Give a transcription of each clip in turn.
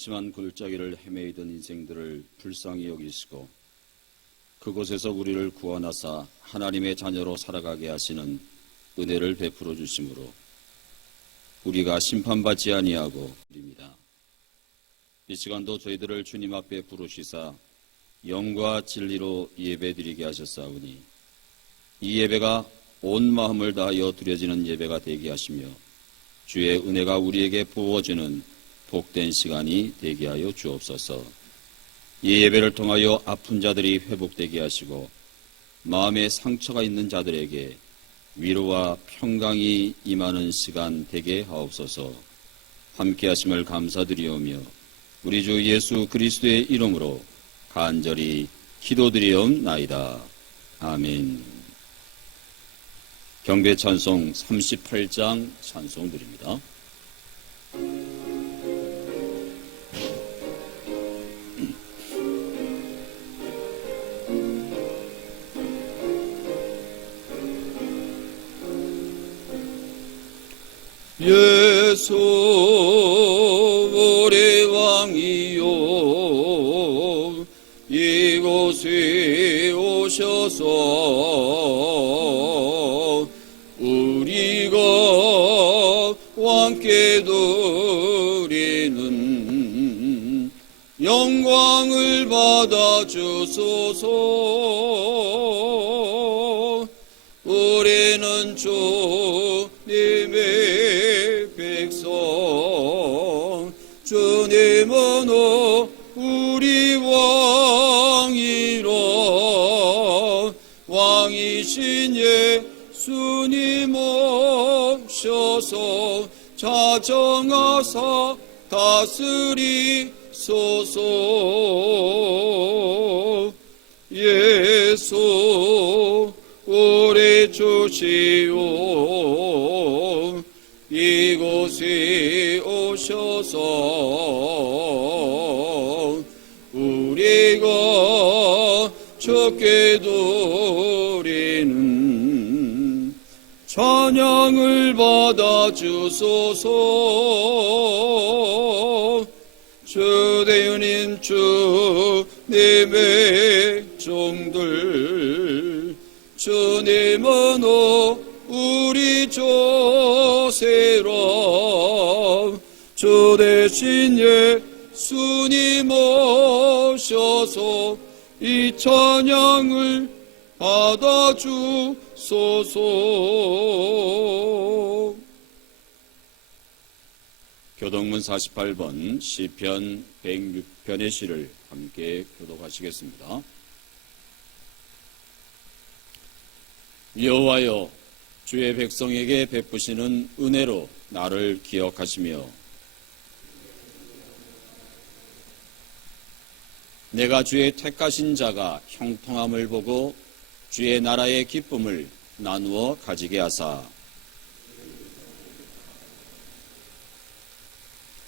음침한 골짜기를 헤매이던 인생들을 불쌍히 여기시고 그곳에서 우리를 구원하사 하나님의 자녀로 살아가게 하시는 은혜를 베풀어 주심으로 우리가 심판받지 아니하고 드립니다. 이 시간도 저희들을 주님 앞에 부르시사 영과 진리로 예배드리게 하셨사오니 이 예배가 온 마음을 다하여 드려지는 예배가 되게 하시며 주의 은혜가 우리에게 부어지는 복된 시간이 되게 하여 주옵소서. 이 예배를 통하여 아픈 자들이 회복되게 하시고 마음에 상처가 있는 자들에게 위로와 평강이 임하는 시간 되게 하옵소서. 함께 하심을 감사드리오며 우리 주 예수 그리스도의 이름으로 간절히 기도드리옵나이다. 아멘. 경배 찬송 38장 찬송 드립니다. 예수 우리 왕이요 이곳에 오셔서 우리가 왕께 드리는 영광을 받아 주소서. 우리는 주님의 백성, 주님은 우리 왕이라. 왕이신 예수님 오셔서 자정하사 다스리소서. 예수 우리 주시오 이곳에 오셔서 우리가 주께 드리는 찬양을 받아 주소서. 주대주님 주님의 종들 주님은 우리 조세라. 주 대신 예수님 오셔서 이 찬양을 받아 주소서. 교동문 48번 시편 106편의 시를 함께 교독하시겠습니다. 여호와여, 주의 백성에게 베푸시는 은혜로 나를 기억하시며 내가 주의 택하신 자가 형통함을 보고 주의 나라의 기쁨을 나누어 가지게 하사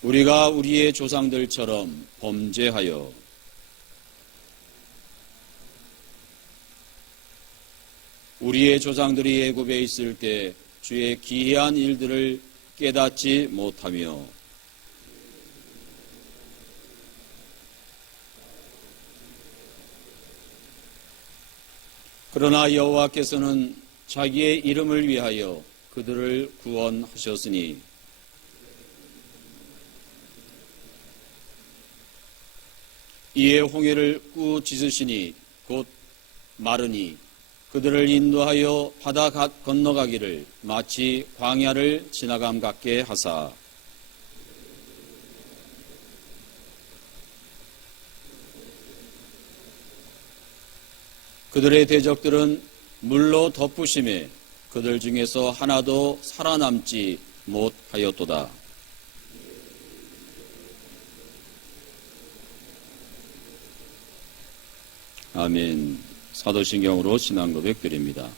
우리가 우리의 조상들처럼 범죄하여 우리의 조상들이 애굽에 있을 때 주의 기이한 일들을 깨닫지 못하며 그러나 여호와께서는 자기의 이름을 위하여 그들을 구원하셨으니 이에 홍해를 꾸짖으시니 곧 마르니 그들을 인도하여 바다 건너가기를 마치 광야를 지나감 같게 하사 그들의 대적들은 물로 덮으심에 그들 중에서 하나도 살아남지 못하였도다. 아멘. 사도신경으로 신앙 고백드립니다.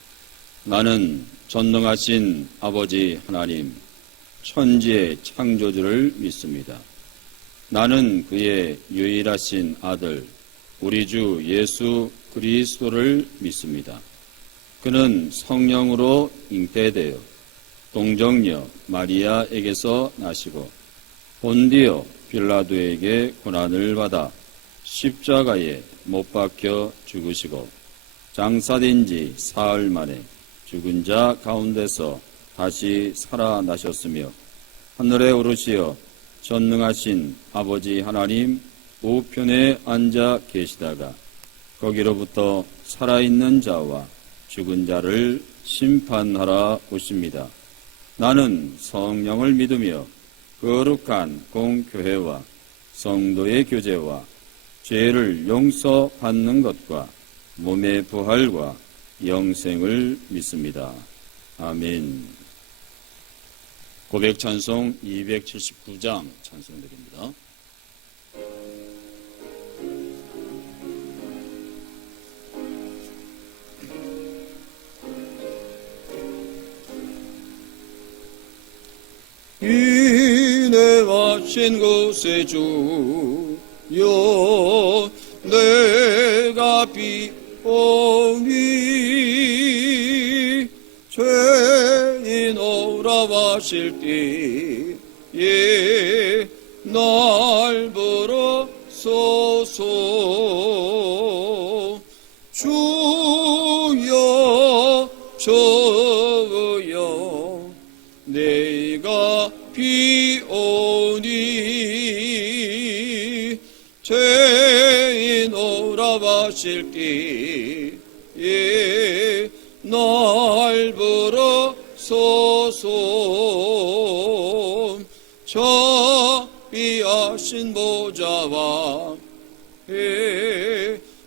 나는 전능하신 아버지 하나님, 천지의 창조주를 믿습니다. 나는 그의 유일하신 아들, 우리 주 예수 그리스도를 믿습니다. 그는 성령으로 잉태되어 동정녀 마리아에게서 나시고 본디오 빌라도에게 고난을 받아 십자가에 못 박혀 죽으시고 장사된 지 사흘 만에 죽은 자 가운데서 다시 살아나셨으며 하늘에 오르시어 전능하신 아버지 하나님 우편에 앉아 계시다가 거기로부터 살아있는 자와 죽은 자를 심판하러 오십니다. 나는 성령을 믿으며 거룩한 공교회와 성도의 교제와 죄를 용서받는 것과 몸의 부활과 영생을 믿습니다. 아멘. 고백 찬송 279장 찬송드립니다. 인내하신 곳에 주여 내가 비오니 죄인 오라 하실 때에 날 부르소서. 주여 저여 내가 비오니 죄인 오라 하실 때에 날 부르소서. 자비하신 보좌와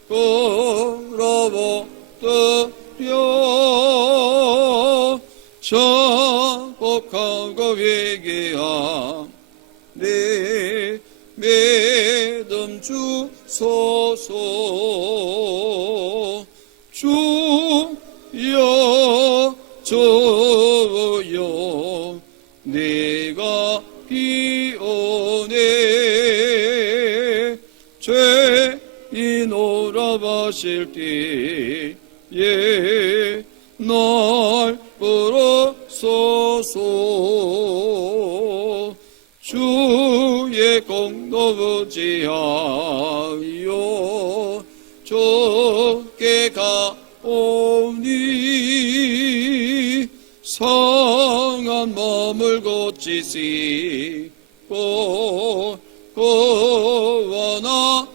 걸어보더려 자복하고 회개함 내 믿음 주소서. 주여 저여 내가 비오네 죄인 오라 하실 때에 날 부르소서. 주의 공도 의지하여 좁게 가오니 상한 몸을 고치시고 구원하소서.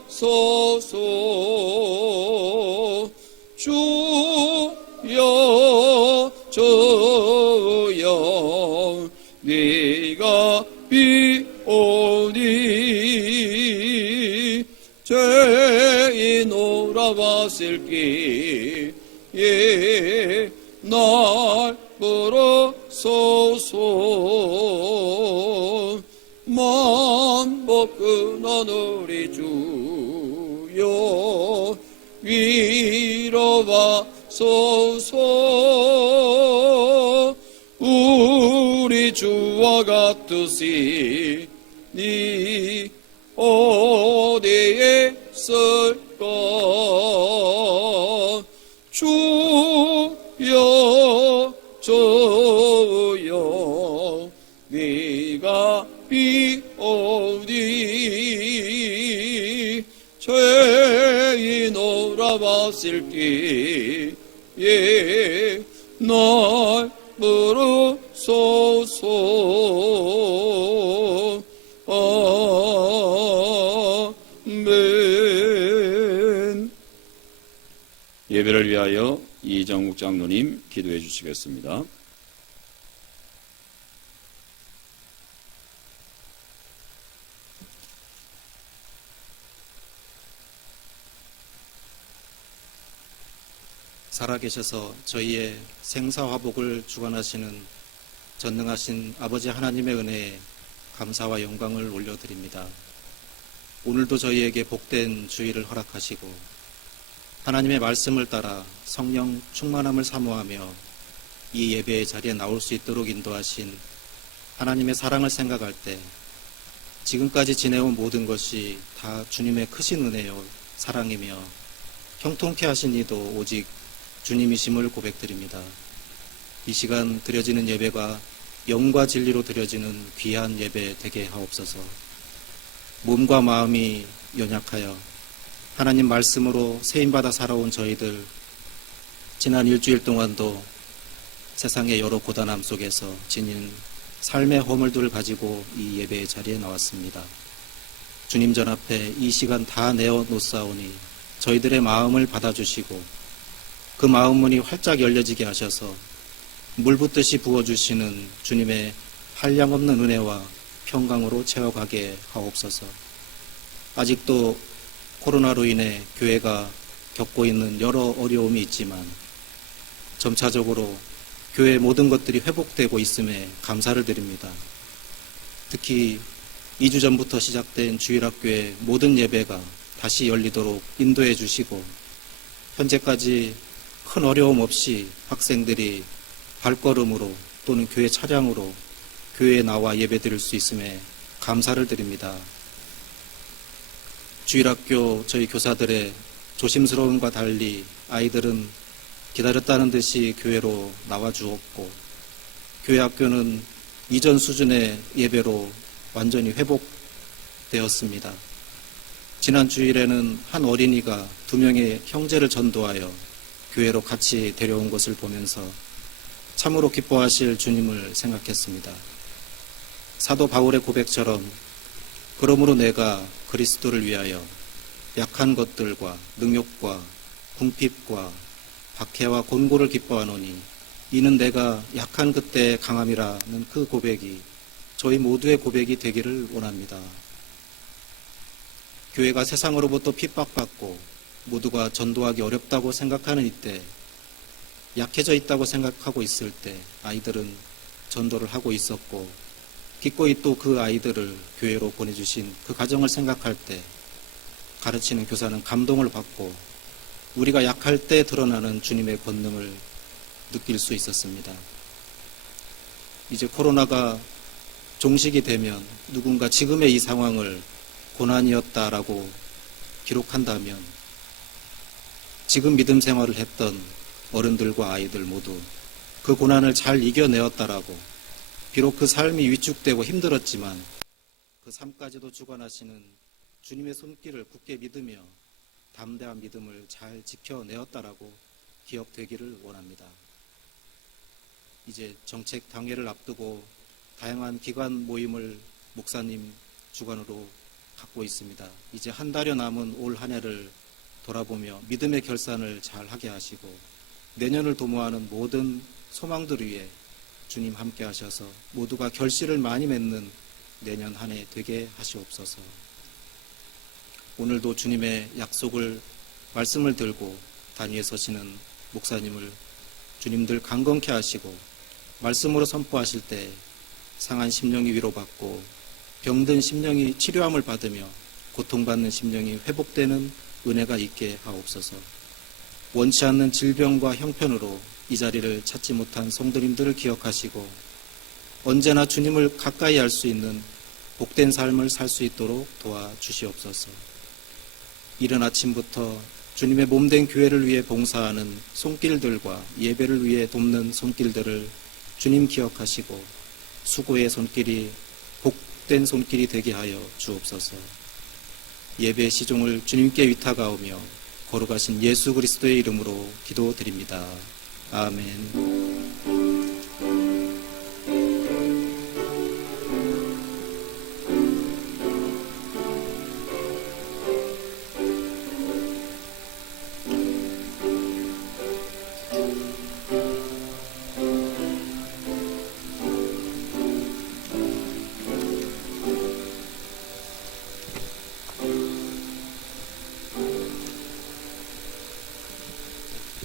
주여 저여 네가 비오니 죄인 오라 하실 때에 날 부르소서. 만복 근원 우리 주여 위로하소서. 우리 주와 같으시 니 어디에 있을까. 주여 저여 네가 비오니 죄인 오라 하실 때에 날 부르소서. 아멘. 예배를 위하여 이정국 장로님 기도해 주시겠습니다. 살아계셔서 저희의 생사화복을 주관하시는 전능하신 아버지 하나님의 은혜에 감사와 영광을 올려드립니다. 오늘도 저희에게 복된 주일을 허락하시고 하나님의 말씀을 따라 성령 충만함을 사모하며 이 예배의 자리에 나올 수 있도록 인도하신 하나님의 사랑을 생각할 때 지금까지 지내온 모든 것이 다 주님의 크신 은혜요 사랑이며 형통케 하신 이도 오직 주님이심을 고백드립니다. 이 시간 드려지는 예배가 영과 진리로 드려지는 귀한 예배 되게 하옵소서. 몸과 마음이 연약하여 하나님 말씀으로 세임받아 살아온 저희들, 지난 일주일 동안도 세상의 여러 고단함 속에서 지닌 삶의 허물들을 가지고 이 예배의 자리에 나왔습니다. 주님 전 앞에 이 시간 다 내어 놓사오니 저희들의 마음을 받아주시고 그 마음 문이 활짝 열려지게 하셔서 물 붓듯이 부어주시는 주님의 한량없는 은혜와 평강으로 채워가게 하옵소서. 아직도 코로나로 인해 교회가 겪고 있는 여러 어려움이 있지만 점차적으로 교회의 모든 것들이 회복되고 있음에 감사를 드립니다. 특히 2주 전부터 시작된 주일학교의 모든 예배가 다시 열리도록 인도해 주시고 현재까지 큰 어려움 없이 학생들이 발걸음으로 또는 교회 차량으로 교회에 나와 예배 드릴 수 있음에 감사를 드립니다. 주일학교 저희 교사들의 조심스러움과 달리 아이들은 기다렸다는 듯이 교회로 나와 주었고 교회 학교는 이전 수준의 예배로 완전히 회복되었습니다. 지난 주일에는 한 어린이가 2명의 형제를 전도하여 교회로 같이 데려온 것을 보면서 참으로 기뻐하실 주님을 생각했습니다. 사도 바울의 고백처럼 그러므로 내가 그리스도를 위하여 약한 것들과 능욕과 궁핍과 박해와 곤고를 기뻐하노니 이는 내가 약한 그때의 강함이라는 그 고백이 저희 모두의 고백이 되기를 원합니다. 교회가 세상으로부터 핍박받고 모두가 전도하기 어렵다고 생각하는 이때, 약해져 있다고 생각하고 있을 때 아이들은 전도를 하고 있었고 기꺼이 또 그 아이들을 교회로 보내주신 그 가정을 생각할 때 가르치는 교사는 감동을 받고 우리가 약할 때 드러나는 주님의 권능을 느낄 수 있었습니다. 이제 코로나가 종식이 되면 누군가 지금의 이 상황을 고난이었다라고 기록한다면 지금 믿음 생활을 했던 어른들과 아이들 모두 그 고난을 잘 이겨내었다라고, 비록 그 삶이 위축되고 힘들었지만 그 삶까지도 주관하시는 주님의 손길을 굳게 믿으며 담대한 믿음을 잘 지켜내었다라고 기억되기를 원합니다. 이제 정책 당회를 앞두고 다양한 기관 모임을 목사님 주관으로 갖고 있습니다. 이제 한 달여 남은 올 한 해를 돌아보며 믿음의 결산을 잘 하게 하시고 내년을 도모하는 모든 소망들을 위해 주님 함께 하셔서 모두가 결실을 많이 맺는 내년 한 해 되게 하시옵소서. 오늘도 주님의 약속을 말씀을 들고 단위에 서시는 목사님을 주님들 강건케 하시고 말씀으로 선포하실 때 상한 심령이 위로받고 병든 심령이 치료함을 받으며 고통받는 심령이 회복되는 은혜가 있게 하옵소서. 원치 않는 질병과 형편으로 이 자리를 찾지 못한 성도님들을 기억하시고 언제나 주님을 가까이 할 수 있는 복된 삶을 살 수 있도록 도와주시옵소서. 이른 아침부터 주님의 몸된 교회를 위해 봉사하는 손길들과 예배를 위해 돕는 손길들을 주님 기억하시고 수고의 손길이 복된 손길이 되게 하여 주옵소서. 예배 시종을 주님께 위탁하오며 거룩하신 예수 그리스도의 이름으로 기도드립니다. 아멘.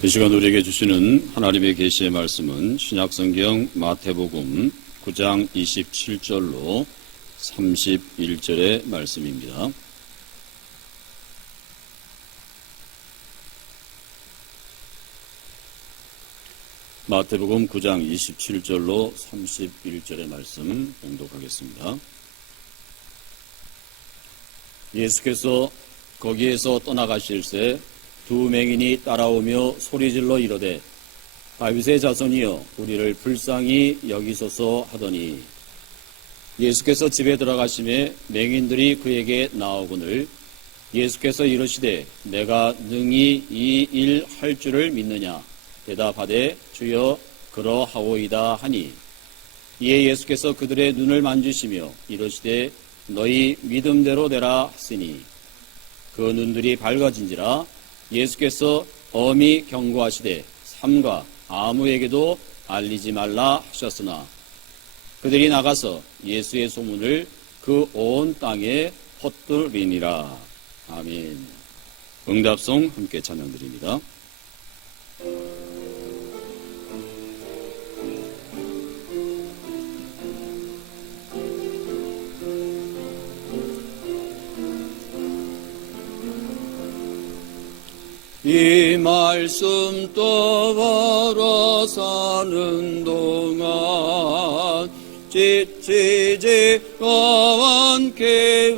이 시간 우리에게 주시는 하나님의 계시의 말씀은 신약성경 마태복음 9장 27절로 31절의 말씀입니다. 마태복음 9장 27절로 31절의 말씀 봉독하겠습니다. 예수께서 거기에서 떠나가실새 두 맹인이 따라오며 소리질러 이르되 다윗의 자손이여 우리를 불쌍히 여기소서 하더니 예수께서 집에 들어가심에 맹인들이 그에게 나오거늘 예수께서 이르시되 내가 능히 이 일 할 줄을 믿느냐 대답하되 주여 그러하오이다 하니 이에 예수께서 그들의 눈을 만지시며 이르시되 너희 믿음대로 되라 하시니 그 눈들이 밝아진지라 예수께서 엄히 경고하시되 삼가 아무에게도 알리지 말라 하셨으나 그들이 나가서 예수의 소문을 그 온 땅에 퍼뜨리니라. 아멘. 응답송 함께 찬양드립니다. 이 말씀 떠바라 사는 동안 지치지 함께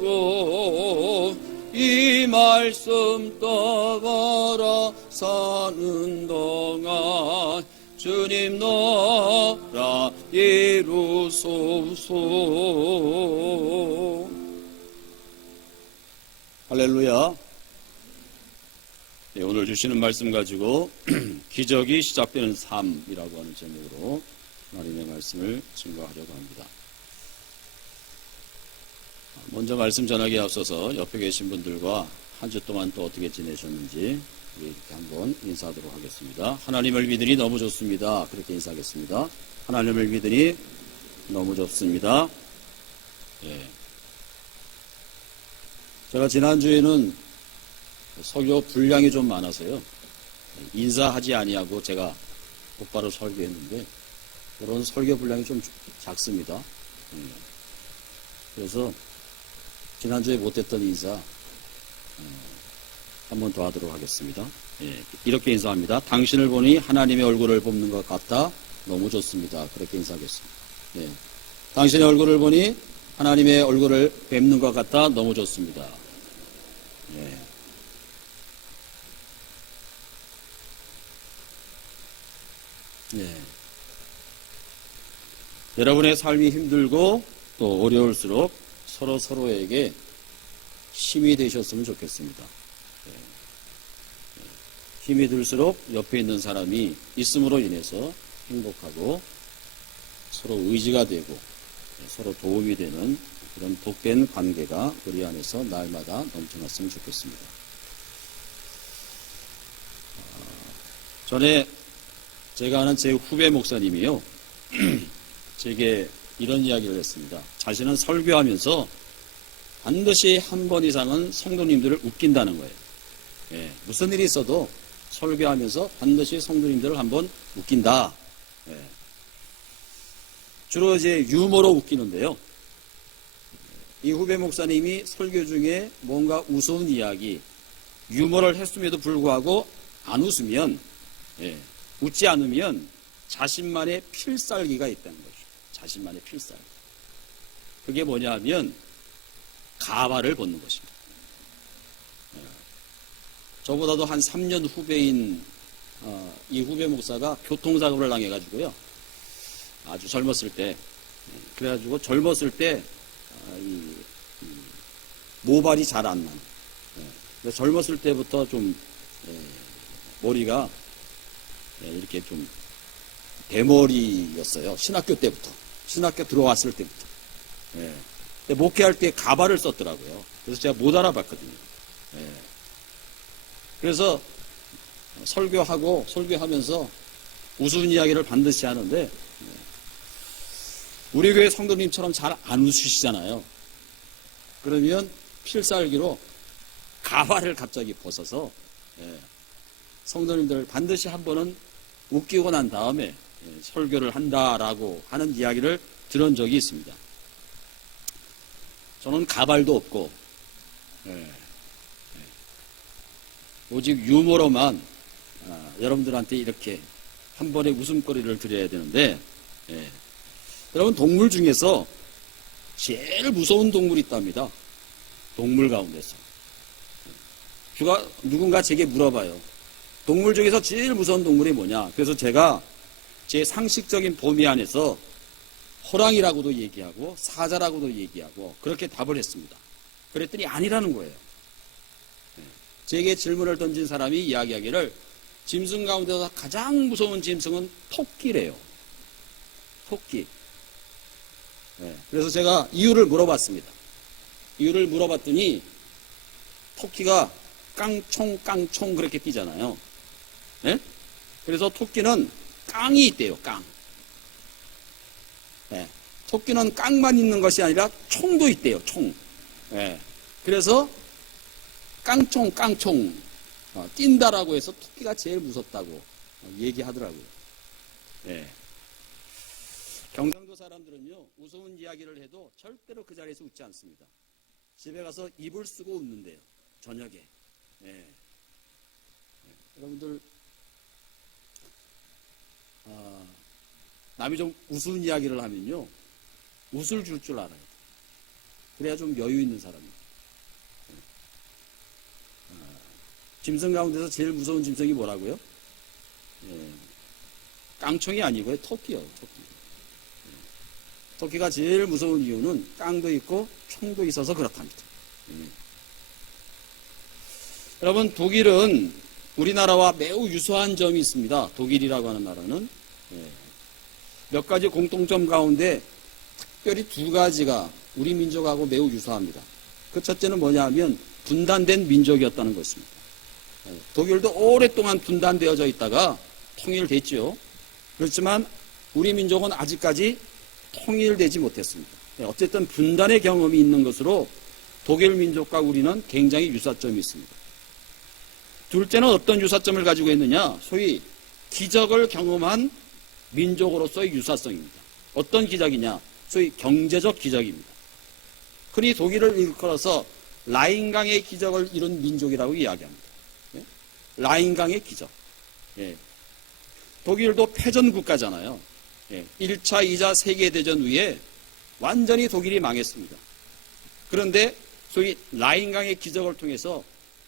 하시고 이 말씀 떠바라 사는 동안 주님 나라 이루소서. 할렐루야. 네, 오늘 주시는 말씀 가지고 기적이 시작되는 삶이라고 하는 제목으로 하나님의 말씀을 증거하려고 합니다. 먼저 말씀 전하기에 앞서서 옆에 계신 분들과 한 주 동안 또 어떻게 지내셨는지 우리 이렇게 한번 인사하도록 하겠습니다. 하나님을 믿으니 너무 좋습니다. 그렇게 인사하겠습니다. 하나님을 믿으니 너무 좋습니다. 예. 제가 지난주에는 설교 분량이 좀 많아서요. 인사하지 아니하고 제가 곧바로 설교했는데 그런 설교 분량이 좀 작습니다. 그래서 지난주에 못했던 인사 한 번 더 하도록 하겠습니다. 이렇게 인사합니다. 당신을 보니 하나님의 얼굴을 봅는 것 같다. 너무 좋습니다. 그렇게 인사하겠습니다. 당신의 얼굴을 보니 하나님의 얼굴을 뵙는 것 같다. 너무 좋습니다. 여러분의 삶이 힘들고 또 어려울수록 서로에게 힘이 되셨으면 좋겠습니다. 힘이 들수록 옆에 있는 사람이 있음으로 인해서 행복하고 서로 의지가 되고 서로 도움이 되는 그런 복된 관계가 우리 안에서 날마다 넘쳐났으면 좋겠습니다. 전에 제가 아는 제 후배 목사님이요. 제게 이런 이야기를 했습니다. 자신은 설교하면서 반드시 한 번 이상은 성도님들을 웃긴다는 거예요. 무슨 일이 있어도 설교하면서 반드시 성도님들을 한번 웃긴다. 주로 이제 유머로 웃기는데요. 이 후배 목사님이 설교 중에 뭔가 우스운 이야기, 유머를 했음에도 불구하고 안 웃으면, 웃지 않으면 자신만의 필살기가 있다는 거죠. 자신만의 필살기. 그게 뭐냐 하면 가발을 벗는 것입니다. 저보다도 한 3년 후배인 이 후배 목사가 교통사고를 당해가지고요. 아주 젊었을 때, 그래가지고 젊었을 때 모발이 잘 안 나는. 젊었을 때부터 좀 머리가 이렇게 좀 대머리였어요. 신학교 때부터. 신학교 들어왔을 때부터. 근데 목회할 때 가발을 썼더라고요. 그래서 제가 못 알아봤거든요. 그래서 설교하면서 우스운 이야기를 반드시 하는데 우리 교회 성도님처럼 잘 안 웃으시잖아요. 그러면 필살기로 가발을 갑자기 벗어서 성도님들 반드시 한 번은 웃기고 난 다음에 설교를 한다라고 하는 이야기를 들은 적이 있습니다. 저는 가발도 없고 오직 유머로만 여러분들한테 이렇게 한 번의 웃음거리를 드려야 되는데 여러분 동물 중에서 제일 무서운 동물이 있답니다. 동물 가운데서. 누군가 제게 물어봐요. 동물 중에서 제일 무서운 동물이 뭐냐? 그래서 제가 제 상식적인 범위 안에서 호랑이라고도 얘기하고 사자라고도 얘기하고 그렇게 답을 했습니다. 그랬더니 아니라는 거예요. 제게 질문을 던진 사람이 이야기하기를 짐승 가운데서 가장 무서운 짐승은 토끼래요. 토끼. 그래서 제가 이유를 물어봤습니다. 이유를 물어봤더니 토끼가 깡총깡총 그렇게 뛰잖아요. 네? 그래서 토끼는 깡이 있대요. 깡. 네. 토끼는 깡만 있는 것이 아니라 총도 있대요. 총. 네. 그래서 깡총 뛴다라고 해서 토끼가 제일 무섭다고 얘기하더라고요. 네. 경상도 사람들은요, 무서운 이야기를 해도 절대로 그 자리에서 웃지 않습니다. 집에 가서 이불 쓰고 웃는데요. 저녁에. 여러분들 남이 좀 우스운 이야기를 하면요, 웃을 줄 알아요. 그래야 좀 여유 있는 사람이에요. 짐승 가운데서 제일 무서운 짐승이 뭐라고요? 깡총이 아니고요, 토끼요. 토끼. 토끼가 제일 무서운 이유는 깡도 있고 총도 있어서 그렇답니다. 여러분, 독일은 우리나라와 매우 유사한 점이 있습니다. 독일이라고 하는 나라는 몇 가지 공통점 가운데 특별히 두 가지가 우리 민족하고 매우 유사합니다. 그 첫째는 뭐냐 하면 분단된 민족이었다는 것입니다. 독일도 오랫동안 분단되어져 있다가 통일됐죠. 그렇지만 우리 민족은 아직까지 통일되지 못했습니다. 어쨌든 분단의 경험이 있는 것으로 독일 민족과 우리는 굉장히 유사점이 있습니다. 둘째는 어떤 유사점을 가지고 있느냐? 소위 기적을 경험한 민족으로서의 유사성입니다. 어떤 기적이냐? 소위 경제적 기적입니다. 흔히 독일을 일컬어서 라인강의 기적을 이룬 민족이라고 이야기합니다. 라인강의 기적. 독일도 패전 국가잖아요. 1차, 2차 세계대전 후에 완전히 독일이 망했습니다. 그런데 소위 라인강의 기적을 통해서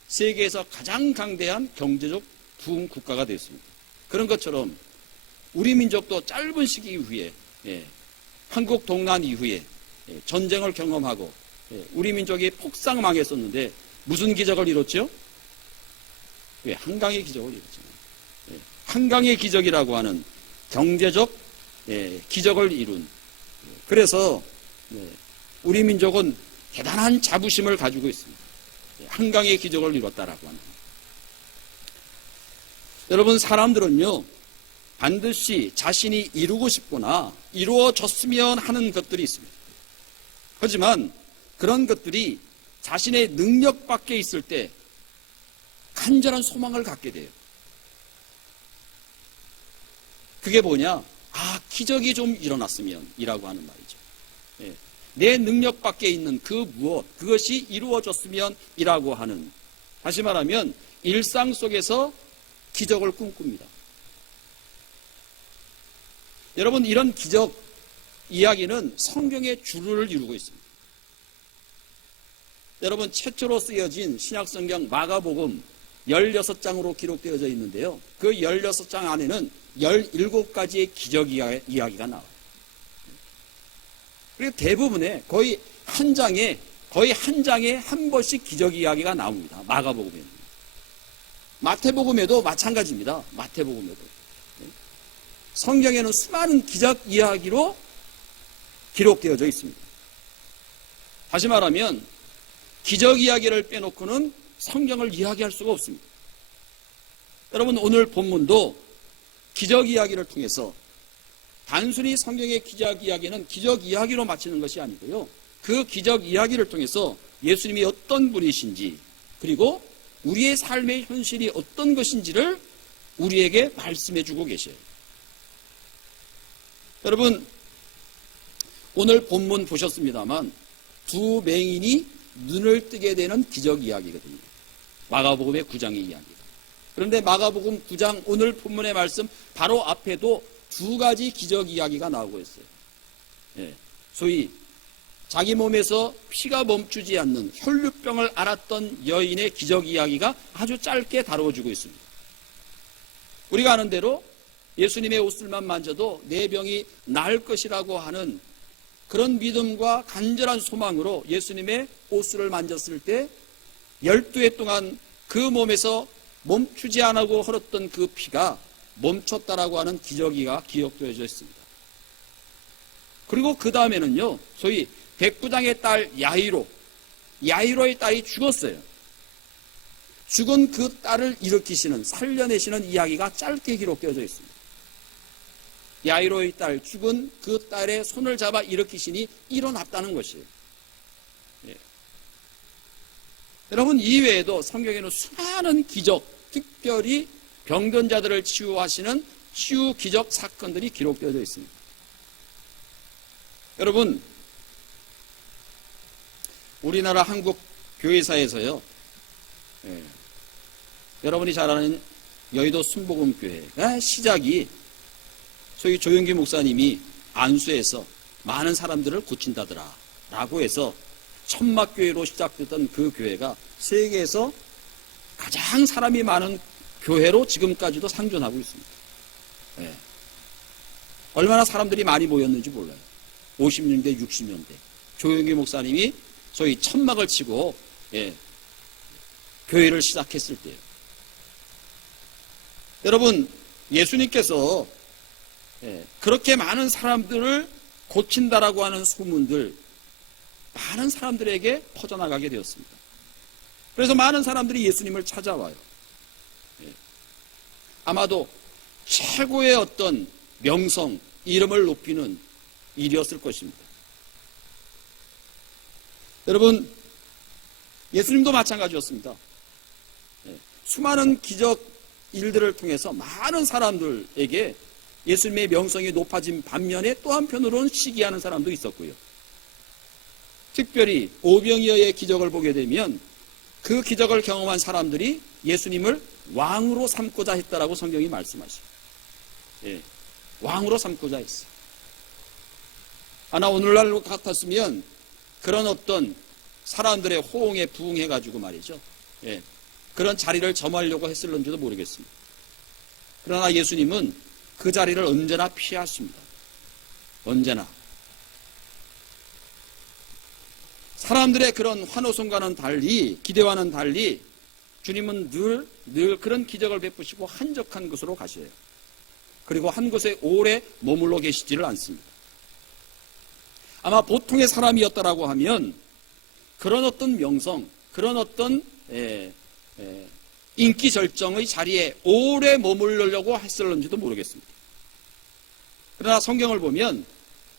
세계에서 가장 강대한 경제적 부흥 국가가 됐습니다. 그런 것처럼 우리 민족도 짧은 시기 이후에 한국 동란 이후에 전쟁을 경험하고 우리 민족이 폭삭 망했었는데 무슨 기적을 이뤘죠? 한강의 기적을 이뤘잖아요. 한강의 기적이라고 하는 경제적 기적을 이룬. 그래서 우리 민족은 대단한 자부심을 가지고 있습니다. 한강의 기적을 이뤘다라고 하는. 여러분, 사람들은요, 반드시 자신이 이루고 싶거나 이루어졌으면 하는 것들이 있습니다. 하지만 그런 것들이 자신의 능력 밖에 있을 때 간절한 소망을 갖게 돼요. 그게 뭐냐? 기적이 좀 일어났으면 이라고 하는 말이죠. 내 능력 밖에 있는 그 무엇, 그것이 이루어졌으면 이라고 하는, 다시 말하면 일상 속에서 기적을 꿈꿉니다. 여러분, 이런 기적 이야기는 성경의 주를 이루고 있습니다. 여러분, 최초로 쓰여진 신약성경 마가복음 16장으로 기록되어져 있는데요. 그 16장 안에는 17가지의 기적 이야기가 나와요. 그리고 대부분의 거의 한 장에 한 번씩 기적 이야기가 나옵니다. 마가복음에는. 마태복음에도 마찬가지입니다. 마태복음에도. 성경에는 수많은 기적 이야기로 기록되어져 있습니다. 다시 말하면 기적 이야기를 빼놓고는 성경을 이야기할 수가 없습니다. 여러분, 오늘 본문도 기적 이야기를 통해서 단순히 성경의 기적 이야기는 기적 이야기로 마치는 것이 아니고요. 그 기적 이야기를 통해서 예수님이 어떤 분이신지, 그리고 우리의 삶의 현실이 어떤 것인지를 우리에게 말씀해 주고 계셔요. 여러분, 오늘 본문 보셨습니다만 두 맹인이 눈을 뜨게 되는 기적 이야기거든요. 마가복음의 9장의 이야기. 그런데 마가복음 9장 오늘 본문의 말씀 바로 앞에도 두 가지 기적 이야기가 나오고 있어요. 소위 자기 몸에서 피가 멈추지 않는 혈류병을 앓았던 여인의 기적 이야기가 아주 짧게 다루어지고 있습니다. 우리가 아는 대로 예수님의 옷을만 만져도 내 병이 나을 것이라고 하는 그런 믿음과 간절한 소망으로 예수님의 옷을 만졌을 때 12해 동안 그 몸에서 멈추지 않고 흘렀던 그 피가 멈췄다라고 하는 기적이가 기억되어져 있습니다. 그리고 그 다음에는요, 소위 백부장의 딸 야이로의 딸이 죽었어요. 죽은 그 딸을 일으키시는, 살려내시는 이야기가 짧게 기록되어져 있습니다. 야이로의 딸, 죽은 그 딸의 손을 잡아 일으키시니 일어났다는 것이에요. 예. 여러분, 이외에도 성경에는 수많은 기적, 특별히 병든 자들을 치유하시는 치유 기적 사건들이 기록되어져 있습니다. 여러분, 우리나라 한국 교회사에서요, 여러분이 잘 아는 여의도 순복음교회가 시작이 소위 조영기 목사님이 안수해서 많은 사람들을 고친다더라 라고 해서 천막교회로 시작됐던 그 교회가 세계에서 가장 사람이 많은 교회로 지금까지도 상존하고 있습니다. 예. 얼마나 사람들이 많이 모였는지 몰라요. 50년대, 60년대 조영기 목사님이 소위 천막을 치고 교회를 시작했을 때요. 여러분, 예수님께서 그렇게 많은 사람들을 고친다라고 하는 소문들 많은 사람들에게 퍼져나가게 되었습니다. 그래서 많은 사람들이 예수님을 찾아와요. 아마도 최고의 어떤 명성, 이름을 높이는 일이었을 것입니다. 여러분, 예수님도 마찬가지였습니다. 수많은 기적 일들을 통해서 많은 사람들에게 예수님의 명성이 높아진 반면에 또 한편으로는 시기하는 사람도 있었고요. 특별히 오병이어의 기적을 보게 되면 그 기적을 경험한 사람들이 예수님을 왕으로 삼고자 했다라고 성경이 말씀하시죠. 왕으로 삼고자 했어요. 하나 오늘날 같았으면 그런 어떤 사람들의 호응에 부응해가지고 말이죠. 그런 자리를 점하려고 했을런지도 모르겠습니다. 그러나 예수님은 그 자리를 언제나 피하십니다. 언제나. 사람들의 그런 환호성과는 달리, 기대와는 달리 주님은 늘 그런 기적을 베푸시고 한적한 곳으로 가셔요. 그리고 한 곳에 오래 머물러 계시지를 않습니다. 아마 보통의 사람이었다라고 하면 그런 어떤 명성, 그런 어떤 인기 절정의 자리에 오래 머물려고 했을런지도 모르겠습니다. 그러나 성경을 보면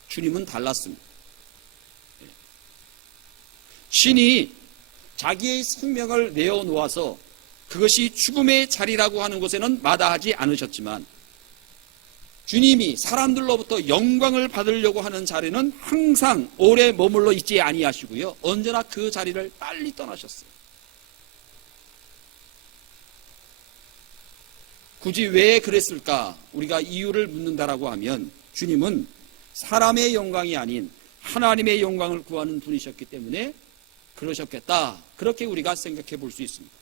주님은 달랐습니다. 신이 자기의 생명을 내어놓아서 그것이 죽음의 자리라고 하는 곳에는 마다하지 않으셨지만 주님이 사람들로부터 영광을 받으려고 하는 자리는 항상 오래 머물러 있지 아니하시고요. 언제나 그 자리를 빨리 떠나셨어요. 굳이 왜 그랬을까? 우리가 이유를 묻는다라고 하면 주님은 사람의 영광이 아닌 하나님의 영광을 구하는 분이셨기 때문에 그러셨겠다. 그렇게 우리가 생각해 볼 수 있습니다.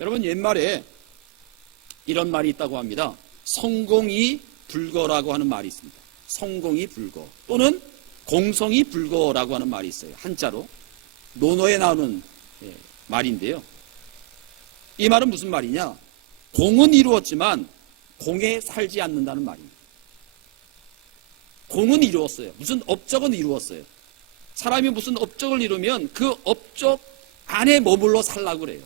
여러분, 옛말에 이런 말이 있다고 합니다. 성공이 불거라고 하는 말이 있습니다. 성공이 불거 또는 공성이 불거라고 하는 말이 있어요. 한자로 논어에 나오는 말인데요. 이 말은 무슨 말이냐? 공은 이루었지만 공에 살지 않는다는 말입니다. 공은 이루었어요. 무슨 업적은 이루었어요. 사람이 무슨 업적을 이루면 그 업적 안에 머물러 살라고 그래요.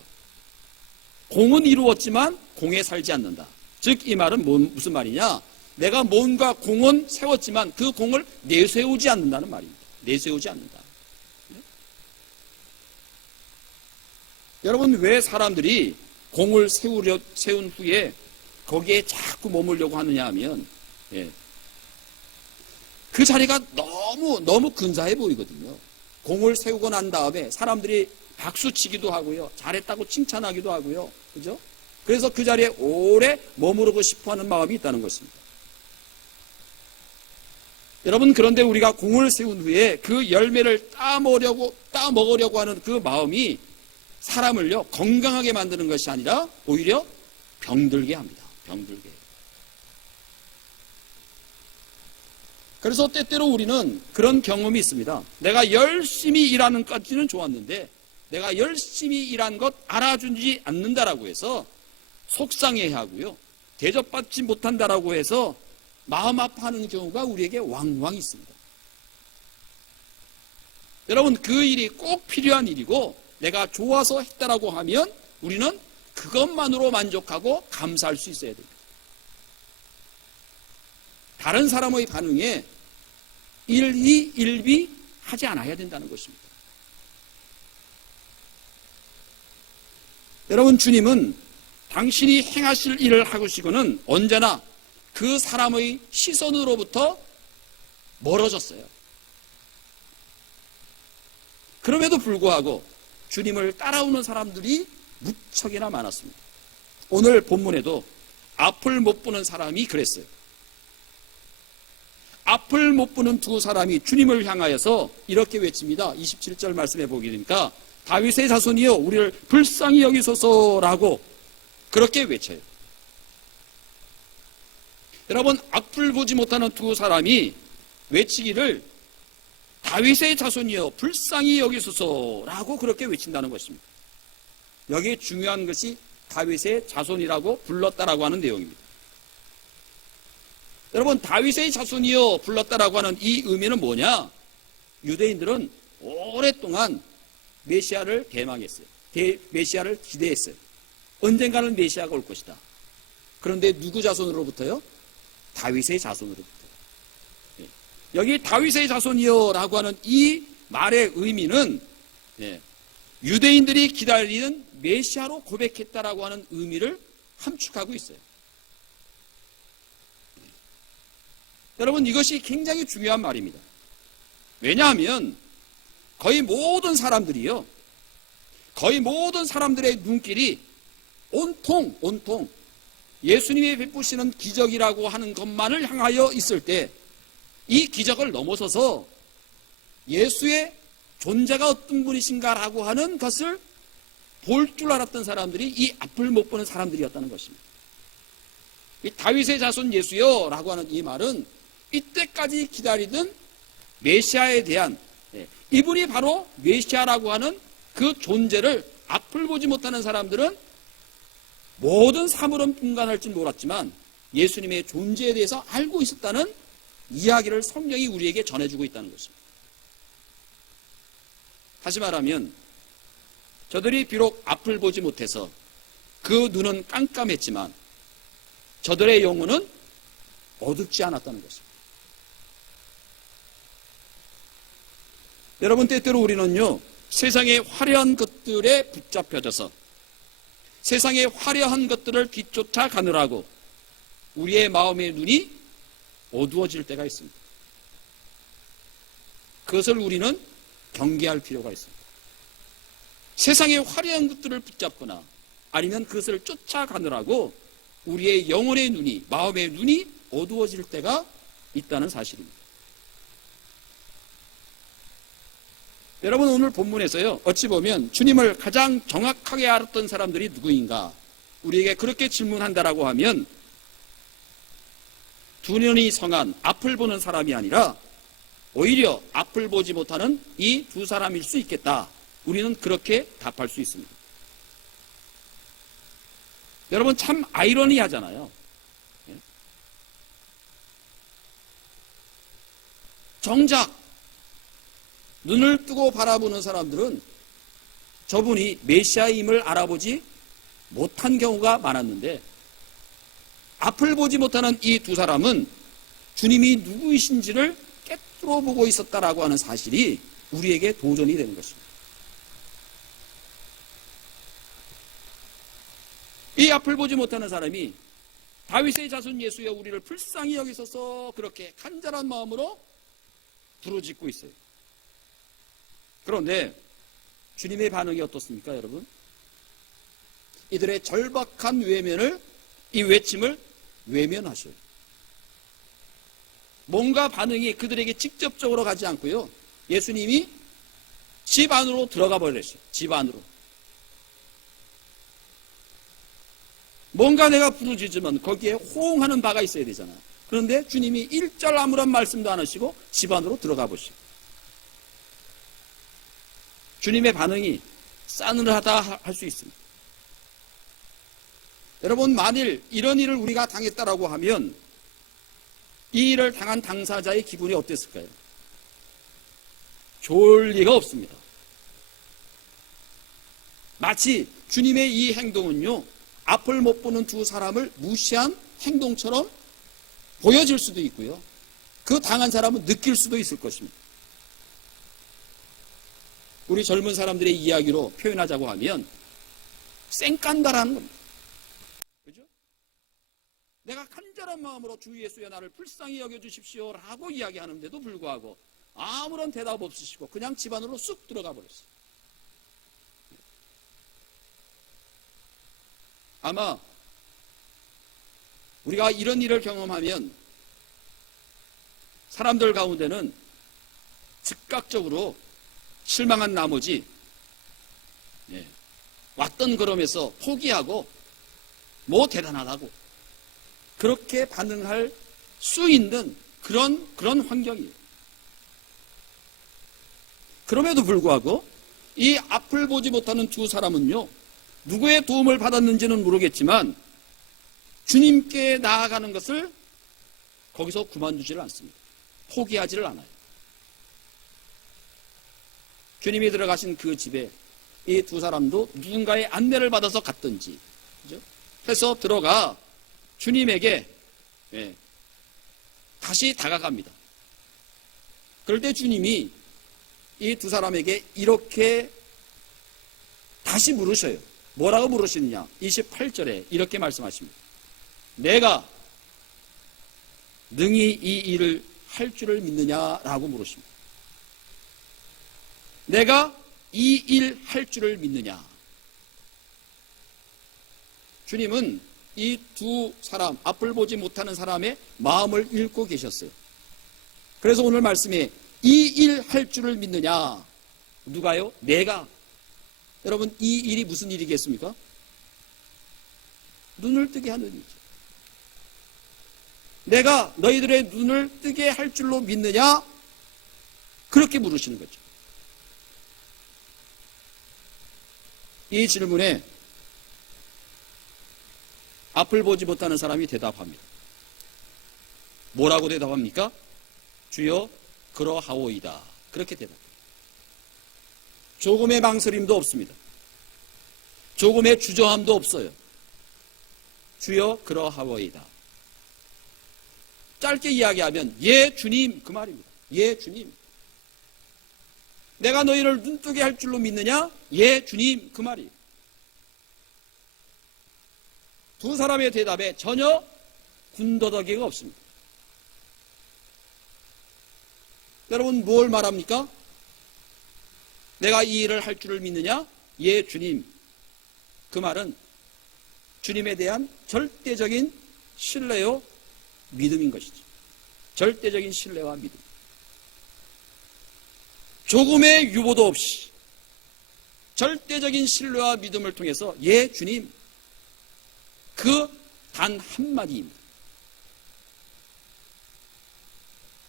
공은 이루었지만 공에 살지 않는다. 즉 이 말은 무슨 말이냐? 내가 뭔가 공은 세웠지만 그 공을 내세우지 않는다는 말입니다. 내세우지 않는다. 여러분, 왜 사람들이 공을 세운 후에 거기에 자꾸 머물려고 하느냐 하면 그 자리가 너무 근사해 보이거든요. 공을 세우고 난 다음에 사람들이 박수치기도 하고요. 잘했다고 칭찬하기도 하고요. 그죠? 그래서 그 자리에 오래 머무르고 싶어 하는 마음이 있다는 것입니다. 여러분, 그런데 우리가 공을 세운 후에 그 열매를 따먹으려고 하는 그 마음이 사람을요, 건강하게 만드는 것이 아니라 오히려 병들게 합니다. 병들게. 그래서 때때로 우리는 그런 경험이 있습니다. 내가 열심히 일하는 것까지는 좋았는데 내가 열심히 일한 것 알아주지 않는다라고 해서 속상해하고요. 대접받지 못한다라고 해서 마음 아파하는 경우가 우리에게 왕왕 있습니다. 여러분, 그 일이 꼭 필요한 일이고 내가 좋아서 했다라고 하면 우리는 그것만으로 만족하고 감사할 수 있어야 됩니다. 다른 사람의 반응에 일희일비하지 않아야 된다는 것입니다. 여러분, 주님은 당신이 행하실 일을 하시고는 언제나 그 사람의 시선으로부터 멀어졌어요. 그럼에도 불구하고 주님을 따라오는 사람들이 무척이나 많았습니다. 오늘 본문에도 앞을 못 보는 사람이 그랬어요. 앞을 못 보는 두 사람이 주님을 향하여서 이렇게 외칩니다. 27절 말씀해 보게 되니까 다윗의 자손이여 우리를 불쌍히 여기소서라고 그렇게 외쳐요. 여러분, 앞을 보지 못하는 두 사람이 외치기를 다윗의 자손이여 불쌍히 여기소서라고 그렇게 외친다는 것입니다. 여기에 중요한 것이 다윗의 자손이라고 불렀다라고 하는 내용입니다. 여러분, 다윗의 자손이여 불렀다라고 하는 이 의미는 뭐냐? 유대인들은 오랫동안 메시아를 대망했어요. 메시아를 기대했어요. 언젠가는 메시아가 올 것이다. 그런데 누구 자손으로부터요? 다윗의 자손으로부터. 여기 다윗의 자손이여라고 하는 이 말의 의미는 유대인들이 기다리는 메시아로 고백했다라고 하는 의미를 함축하고 있어요. 여러분, 이것이 굉장히 중요한 말입니다. 왜냐하면 거의 모든 사람들이요, 거의 모든 사람들의 눈길이 온통 예수님이 베푸시는 기적이라고 하는 것만을 향하여 있을 때 이 기적을 넘어서서 예수의 존재가 어떤 분이신가라고 하는 것을 볼 줄 알았던 사람들이 이 앞을 못 보는 사람들이었다는 것입니다. 이 다윗의 자손 예수여라고 하는 이 말은 이때까지 기다리던 메시아에 대한, 이분이 바로 메시아라고 하는 그 존재를 앞을 보지 못하는 사람들은 모든 사물은 분간할지 몰랐지만 예수님의 존재에 대해서 알고 있었다는 이야기를 성경이 우리에게 전해주고 있다는 것입니다. 다시 말하면 저들이 비록 앞을 보지 못해서 그 눈은 깜깜했지만 저들의 영혼은 어둡지 않았다는 것입니다. 여러분, 때때로 우리는요, 세상의 화려한 것들에 붙잡혀져서 세상의 화려한 것들을 뒤쫓아 가느라고 우리의 마음의 눈이 어두워질 때가 있습니다. 그것을 우리는 경계할 필요가 있습니다. 세상의 화려한 것들을 붙잡거나 아니면 그것을 쫓아가느라고 우리의 영혼의 눈이, 마음의 눈이 어두워질 때가 있다는 사실입니다. 여러분, 오늘 본문에서요, 어찌 보면 주님을 가장 정확하게 알았던 사람들이 누구인가? 우리에게 그렇게 질문한다라고 하면 두 눈이 성한 앞을 보는 사람이 아니라 오히려 앞을 보지 못하는 이 두 사람일 수 있겠다. 우리는 그렇게 답할 수 있습니다. 여러분, 참 아이러니하잖아요. 정작 눈을 뜨고 바라보는 사람들은 저분이 메시아임을 알아보지 못한 경우가 많았는데 앞을 보지 못하는 이 두 사람은 주님이 누구이신지를 깨뜨려 보고 있었다라고 하는 사실이 우리에게 도전이 되는 것입니다. 이 앞을 보지 못하는 사람이 다윗의 자손 예수여 우리를 불쌍히 여기소서 그렇게 간절한 마음으로 부르짖고 있어요. 그런데 주님의 반응이 어떻습니까, 여러분? 이들의 절박한 외면을, 이 외침을 외면하셔요. 뭔가 반응이 그들에게 직접적으로 가지 않고요, 예수님이 집 안으로 들어가 버렸어요. 집 안으로. 뭔가 내가 부르짖으면 거기에 호응하는 바가 있어야 되잖아요. 그런데 주님이 일절 아무런 말씀도 안 하시고 집 안으로 들어가 보시고, 주님의 반응이 싸늘하다 할 수 있습니다. 여러분, 만일 이런 일을 우리가 당했다라고 하면 이 일을 당한 당사자의 기분이 어땠을까요? 좋을 리가 없습니다. 마치 주님의 이 행동은요, 앞을 못 보는 두 사람을 무시한 행동처럼 보여질 수도 있고요, 그 당한 사람은 느낄 수도 있을 것입니다. 우리 젊은 사람들의 이야기로 표현하자고 하면 쌩깐다라는 겁니다. 그죠? 내가 간절한 마음으로 주 예수여 나를 불쌍히 여겨주십시오 라고 이야기하는데도 불구하고 아무런 대답 없으시고 그냥 집 안으로 쑥 들어가 버렸어요. 아마 우리가 이런 일을 경험하면 사람들 가운데는 즉각적으로 실망한 나머지 왔던 걸음에서 포기하고 뭐 대단하다고 그렇게 반응할 수 있는 그런 환경이에요. 그럼에도 불구하고 이 앞을 보지 못하는 두 사람은요, 누구의 도움을 받았는지는 모르겠지만 주님께 나아가는 것을 거기서 그만두지를 않습니다. 포기하지를 않아요. 주님이 들어가신 그 집에 이 두 사람도 누군가의 안내를 받아서 갔든지, 그죠? 해서 들어가 주님에게 다시 다가갑니다. 그럴 때 주님이 이 두 사람에게 이렇게 다시 물으셔요. 뭐라고 물으시느냐? 28절에 이렇게 말씀하십니다. 내가 능히 이 일을 할 줄을 믿느냐라고 물으십니다. 내가 이 일 할 줄을 믿느냐? 주님은 이 두 사람, 앞을 보지 못하는 사람의 마음을 읽고 계셨어요. 그래서 오늘 말씀에 이 일 할 줄을 믿느냐? 누가요? 내가. 여러분, 이 일이 무슨 일이겠습니까? 눈을 뜨게 하는 일이죠. 내가 너희들의 눈을 뜨게 할 줄로 믿느냐? 그렇게 물으시는 거죠. 이 질문에 앞을 보지 못하는 사람이 대답합니다. 뭐라고 대답합니까? 주여 그러하오이다. 그렇게 대답합니다. 조금의 망설임도 없습니다. 조금의 주저함도 없어요. 주여 그러하오이다. 짧게 이야기하면 예 주님, 그 말입니다. 예 주님. 내가 너희를 눈뜨게 할 줄로 믿느냐? 예 주님, 그 말이에요. 두 사람의 대답에 전혀 군더더기가 없습니다. 여러분, 뭘 말합니까? 내가 이 일을 할 줄을 믿느냐? 예 주님. 그 말은 주님에 대한 절대적인 신뢰요 믿음인 것이죠. 절대적인 신뢰와 믿음. 조금의 유보도 없이 절대적인 신뢰와 믿음을 통해서 예 주님, 그 단 한마디입니다.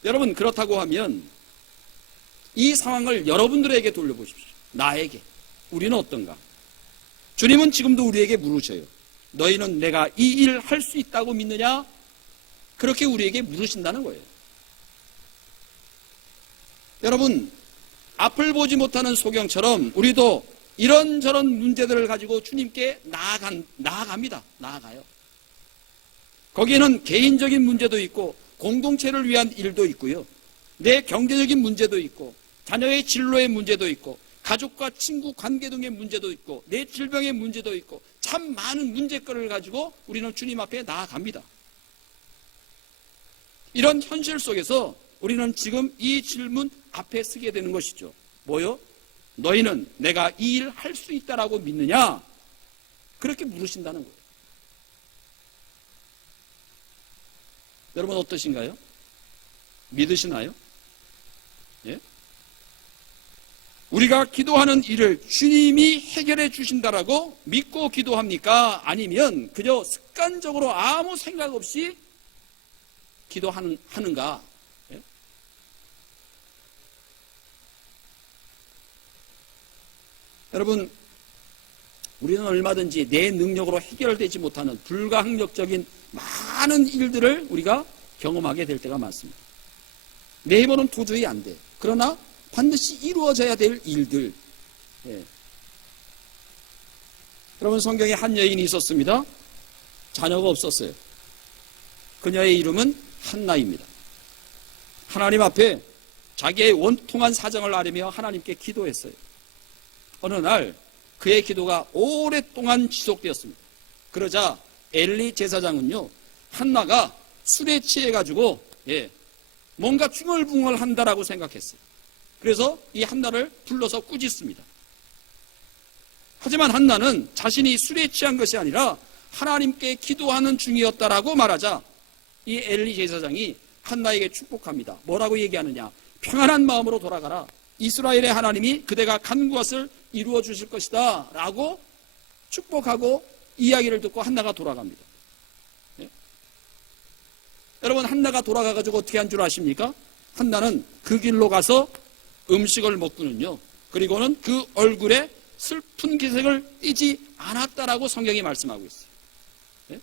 여러분, 그렇다고 하면 이 상황을 여러분들에게 돌려보십시오. 나에게. 우리는 어떤가? 주님은 지금도 우리에게 물으셔요. 너희는 내가 이 일을 할 수 있다고 믿느냐? 그렇게 우리에게 물으신다는 거예요. 여러분, 앞을 보지 못하는 소경처럼 우리도 이런저런 문제들을 가지고 주님께 나아갑니다. 나아가요. 거기에는 개인적인 문제도 있고 공동체를 위한 일도 있고요. 내 경제적인 문제도 있고 자녀의 진로의 문제도 있고 가족과 친구 관계 등의 문제도 있고 내 질병의 문제도 있고 참 많은 문제거리를 가지고 우리는 주님 앞에 나아갑니다. 이런 현실 속에서 우리는 지금 이 질문 앞에 서게 되는 것이죠. 뭐요? 너희는 내가 이 일 할 수 있다라고 믿느냐? 그렇게 물으신다는 거예요. 여러분 어떠신가요? 믿으시나요? 예? 우리가 기도하는 일을 주님이 해결해 주신다라고 믿고 기도합니까? 아니면 그저 습관적으로 아무 생각 없이 기도하는가? 예? 여러분, 우리는 얼마든지 내 능력으로 해결되지 못하는 불가항력적인 많은 일들을 우리가 경험하게 될 때가 많습니다. 내 힘으로는 도저히 안 돼. 그러나 반드시 이루어져야 될 일들. 예. 여러분, 성경에 한 여인이 있었습니다. 자녀가 없었어요. 그녀의 이름은 한나입니다. 하나님 앞에 자기의 원통한 사정을 아뢰며 하나님께 기도했어요. 어느 날 그의 기도가 오랫동안 지속되었습니다. 그러자 엘리 제사장은요, 한나가 술에 취해가지고 뭔가 중얼붕얼 한다라고 생각했어요. 그래서 이 한나를 불러서 꾸짖습니다. 하지만 한나는 자신이 술에 취한 것이 아니라 하나님께 기도하는 중이었다라고 말하자 이 엘리 제사장이 한나에게 축복합니다. 뭐라고 얘기하느냐? 평안한 마음으로 돌아가라. 이스라엘의 하나님이 그대가 간구한 것을 이루어 주실 것이다 라고 축복하고 이야기를 듣고 한나가 돌아갑니다. 예? 여러분, 한나가 돌아가가지고 어떻게 한 줄 아십니까? 한나는 그 길로 가서 음식을 먹고는요, 그리고는 그 얼굴에 슬픈 기색을 띠지 않았다라고 성경이 말씀하고 있어요. 예?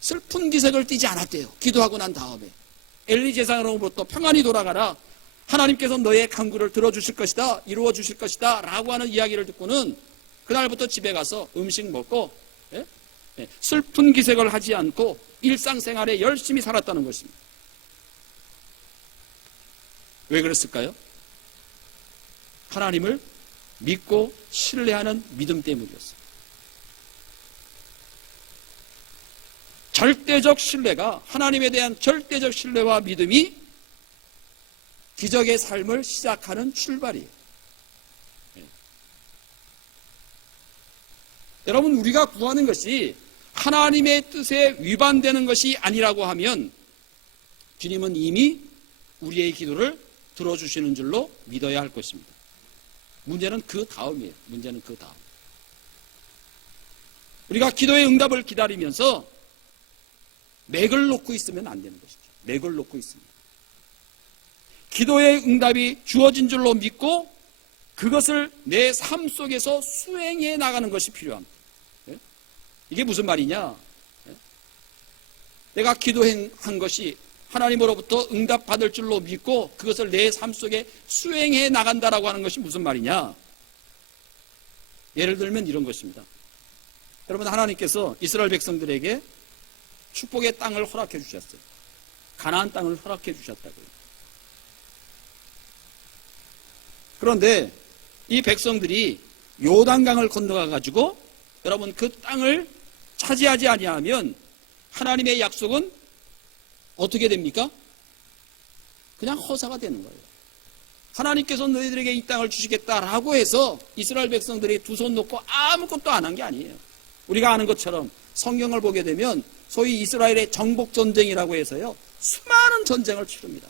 슬픈 기색을 띠지 않았대요. 기도하고 난 다음에 엘리 제사장으로부터 평안히 돌아가라. 하나님께서 너의 간구를 들어주실 것이다. 이루어 주실 것이다. 라고 하는 이야기를 듣고는 그날부터 집에 가서 음식 먹고 슬픈 기색을 하지 않고 일상생활에 열심히 살았다는 것입니다. 왜 그랬을까요? 하나님을 믿고 신뢰하는 믿음 때문이었어요. 절대적 신뢰가, 하나님에 대한 절대적 신뢰와 믿음이 기적의 삶을 시작하는 출발이에요. 여러분, 우리가 구하는 것이 하나님의 뜻에 위반되는 것이 아니라고 하면 주님은 이미 우리의 기도를 들어주시는 줄로 믿어야 할 것입니다. 문제는 그 다음이에요. 문제는 그 다음. 우리가 기도의 응답을 기다리면서 맥을 놓고 있으면 안 되는 것이죠. 맥을 놓고 있습니다. 기도의 응답이 주어진 줄로 믿고 그것을 내 삶 속에서 수행해 나가는 것이 필요합니다. 이게 무슨 말이냐? 내가 기도한 것이 하나님으로부터 응답받을 줄로 믿고 그것을 내 삶 속에 수행해 나간다라고 하는 것이 무슨 말이냐? 예를 들면 이런 것입니다. 여러분, 하나님께서 이스라엘 백성들에게 축복의 땅을 허락해 주셨어요. 가나안 땅을 허락해 주셨다고요. 그런데 이 백성들이 요단강을 건너가 가지고 여러분 그 땅을 차지하지 아니하면 하나님의 약속은 어떻게 됩니까? 그냥 허사가 되는 거예요. 하나님께서 너희들에게 이 땅을 주시겠다라고 해서 이스라엘 백성들이 두 손 놓고 아무것도 안 한 게 아니에요. 우리가 아는 것처럼 성경을 보게 되면 소위 이스라엘의 정복 전쟁이라고 해서요, 수많은 전쟁을 치릅니다.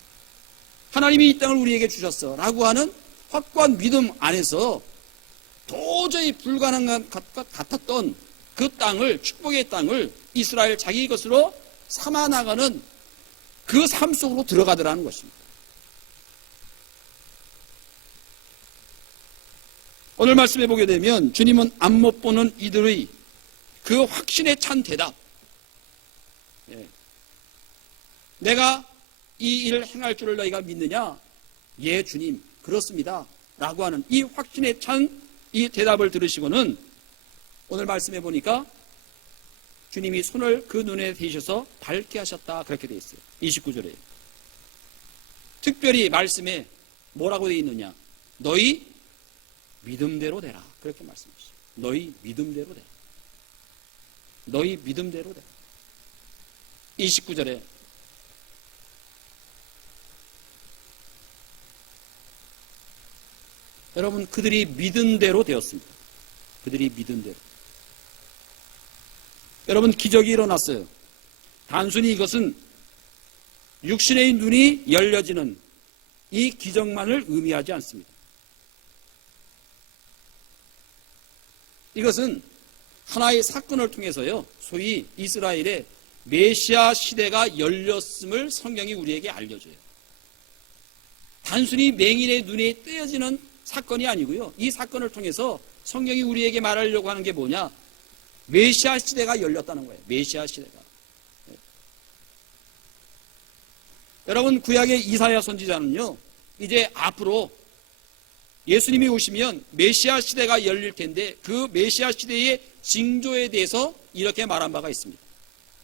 하나님이 이 땅을 우리에게 주셨어 라고 하는 확고한 믿음 안에서 도저히 불가능한 것 같았던 그 땅을, 축복의 땅을 이스라엘 자기 것으로 삼아 나가는 그 삶 속으로 들어가더라는 것입니다. 오늘 말씀해 보게 되면 주님은 앞 못 보는 이들의 그 확신에 찬 대답, 내가 이 일을 행할 줄을 너희가 믿느냐? 예, 주님, 그렇습니다 라고 하는 이 확신에 찬 이 대답을 들으시고는 오늘 말씀해 보니까 주님이 손을 그 눈에 대셔서 밝게 하셨다, 그렇게 되어 있어요. 29절에 특별히 말씀에 뭐라고 되어 있느냐? 너희 믿음대로 되라, 그렇게 말씀하시죠. 너희 믿음대로 되라. 너희 믿음대로 되라. 29절에 여러분, 그들이 믿은 대로 되었습니다. 그들이 믿은 대로. 여러분, 기적이 일어났어요. 단순히 이것은 육신의 눈이 열려지는 이 기적만을 의미하지 않습니다. 이것은 하나의 사건을 통해서요, 소위 이스라엘의 메시아 시대가 열렸음을 성경이 우리에게 알려줘요. 단순히 맹인의 눈에 떼어지는 사건이 아니고요, 이 사건을 통해서 성경이 우리에게 말하려고 하는 게 뭐냐? 메시아 시대가 열렸다는 거예요. 메시아 시대가. 여러분, 구약의 이사야 선지자는요, 이제 앞으로 예수님이 오시면 메시아 시대가 열릴 텐데, 그 메시아 시대의 징조에 대해서 이렇게 말한 바가 있습니다.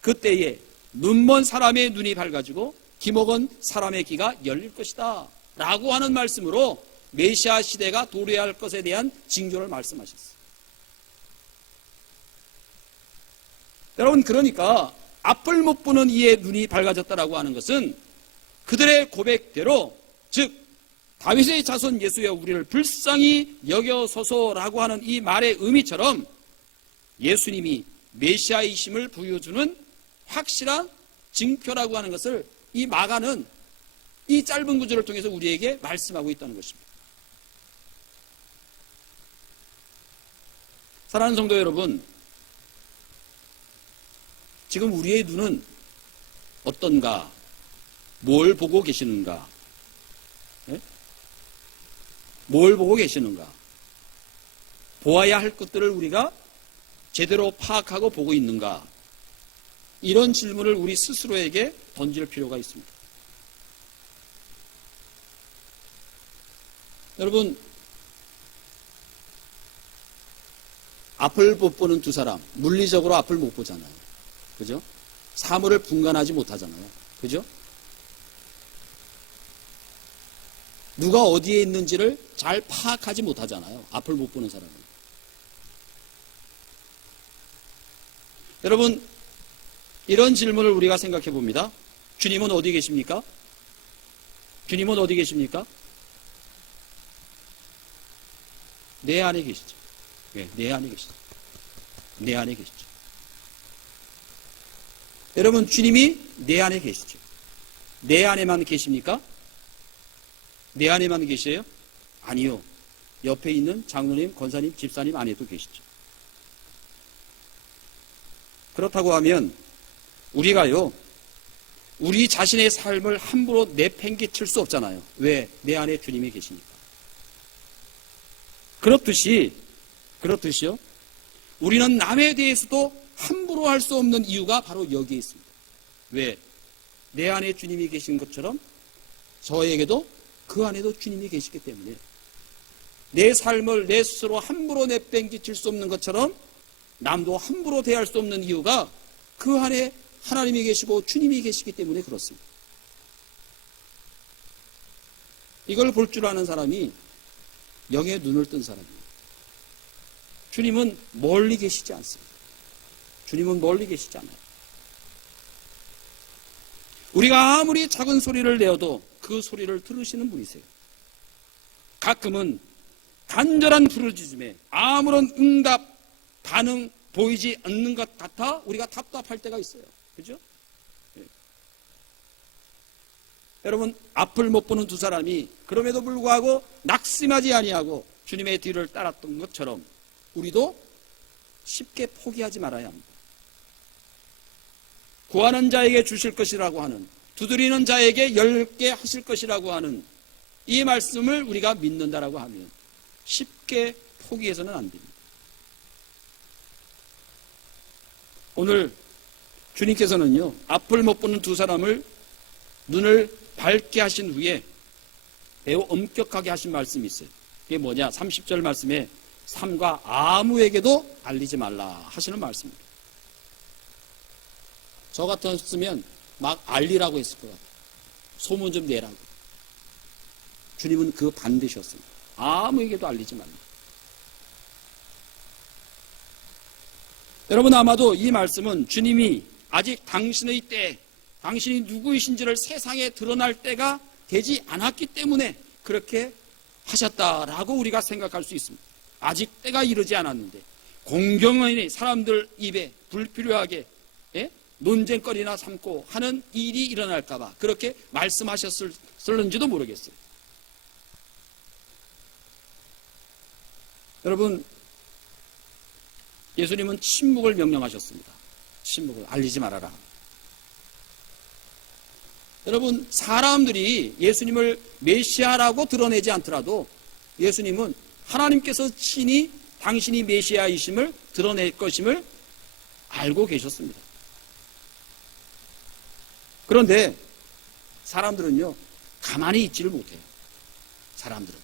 그때에 눈먼 사람의 눈이 밝아지고 귀먹은 사람의 귀가 열릴 것이다 라고 하는 말씀으로 메시아 시대가 도래할 것에 대한 징조를 말씀하셨어요. 여러분, 그러니까 앞을 못 보는 이의 눈이 밝아졌다라고 하는 것은 그들의 고백대로, 즉 다윗의 자손 예수여 우리를 불쌍히 여겨소서라고 하는 이 말의 의미처럼 예수님이 메시아이심을 보여주는 확실한 징표라고 하는 것을 이 마가는 이 짧은 구절을 통해서 우리에게 말씀하고 있다는 것입니다. 사랑하는 성도 여러분, 지금 우리의 눈은 어떤가? 뭘 보고 계시는가? 네? 뭘 보고 계시는가? 보아야 할 것들을 우리가 제대로 파악하고 보고 있는가? 이런 질문을 우리 스스로에게 던질 필요가 있습니다. 여러분, 앞을 못 보는 두 사람, 물리적으로 앞을 못 보잖아요. 그죠? 사물을 분간하지 못하잖아요. 그죠? 누가 어디에 있는지를 잘 파악하지 못하잖아요. 앞을 못 보는 사람은. 여러분, 이런 질문을 우리가 생각해 봅니다. 주님은 어디 계십니까? 주님은 어디 계십니까? 내 안에 계시죠. 네, 내 안에 계시죠. 내 안에 계시죠. 여러분, 주님이 내 안에 계시죠. 내 안에만 계십니까? 내 안에만 계세요? 아니요. 옆에 있는 장로님, 권사님, 집사님 안에도 계시죠. 그렇다고 하면 우리가요, 우리 자신의 삶을 함부로 내팽개칠 수 없잖아요. 왜? 내 안에 주님이 계시니까. 그렇듯이요, 우리는 남에 대해서도 함부로 할 수 없는 이유가 바로 여기에 있습니다. 왜? 내 안에 주님이 계신 것처럼 저에게도 그 안에도 주님이 계시기 때문에 내 삶을 내 스스로 함부로 내팽개칠 수 없는 것처럼 남도 함부로 대할 수 없는 이유가 그 안에 하나님이 계시고 주님이 계시기 때문에 그렇습니다. 이걸 볼 줄 아는 사람이 영의 눈을 뜬 사람입니다. 주님은 멀리 계시지 않습니다. 주님은 멀리 계시지 않아요. 우리가 아무리 작은 소리를 내어도 그 소리를 들으시는 분이세요. 가끔은 간절한 부르짖음에 아무런 응답, 반응 보이지 않는 것 같아 우리가 답답할 때가 있어요. 그죠? 네. 여러분, 앞을 못 보는 두 사람이 그럼에도 불구하고 낙심하지 아니하고 주님의 뒤를 따랐던 것처럼 우리도 쉽게 포기하지 말아야 합니다. 구하는 자에게 주실 것이라고 하는, 두드리는 자에게 열게 하실 것이라고 하는 이 말씀을 우리가 믿는다라고 하면 쉽게 포기해서는 안 됩니다. 오늘 주님께서는요, 앞을 못 보는 두 사람을 눈을 밝게 하신 후에 매우 엄격하게 하신 말씀이 있어요. 그게 뭐냐? 30절 말씀에 삼가 아무에게도 알리지 말라 하시는 말씀입니다. 저 같았으면 막 알리라고 했을 것 같아요. 소문 좀 내라고. 주님은 그 반대셨습니다. 아무에게도 알리지 말라. 여러분, 아마도 이 말씀은 주님이 아직 당신의 때, 당신이 누구이신지를 세상에 드러날 때가 되지 않았기 때문에 그렇게 하셨다라고 우리가 생각할 수 있습니다. 아직 때가 이르지 않았는데 공경원이 사람들 입에 불필요하게 논쟁거리나 삼고 하는 일이 일어날까봐 그렇게 말씀하셨을는지도 모르겠어요. 여러분, 예수님은 침묵을 명령하셨습니다. 침묵을 알리지 말아라. 여러분, 사람들이 예수님을 메시아라고 드러내지 않더라도 예수님은 하나님께서 친히 당신이 메시아이심을 드러낼 것임을 알고 계셨습니다. 그런데 사람들은요, 가만히 있지를 못해요. 사람들은.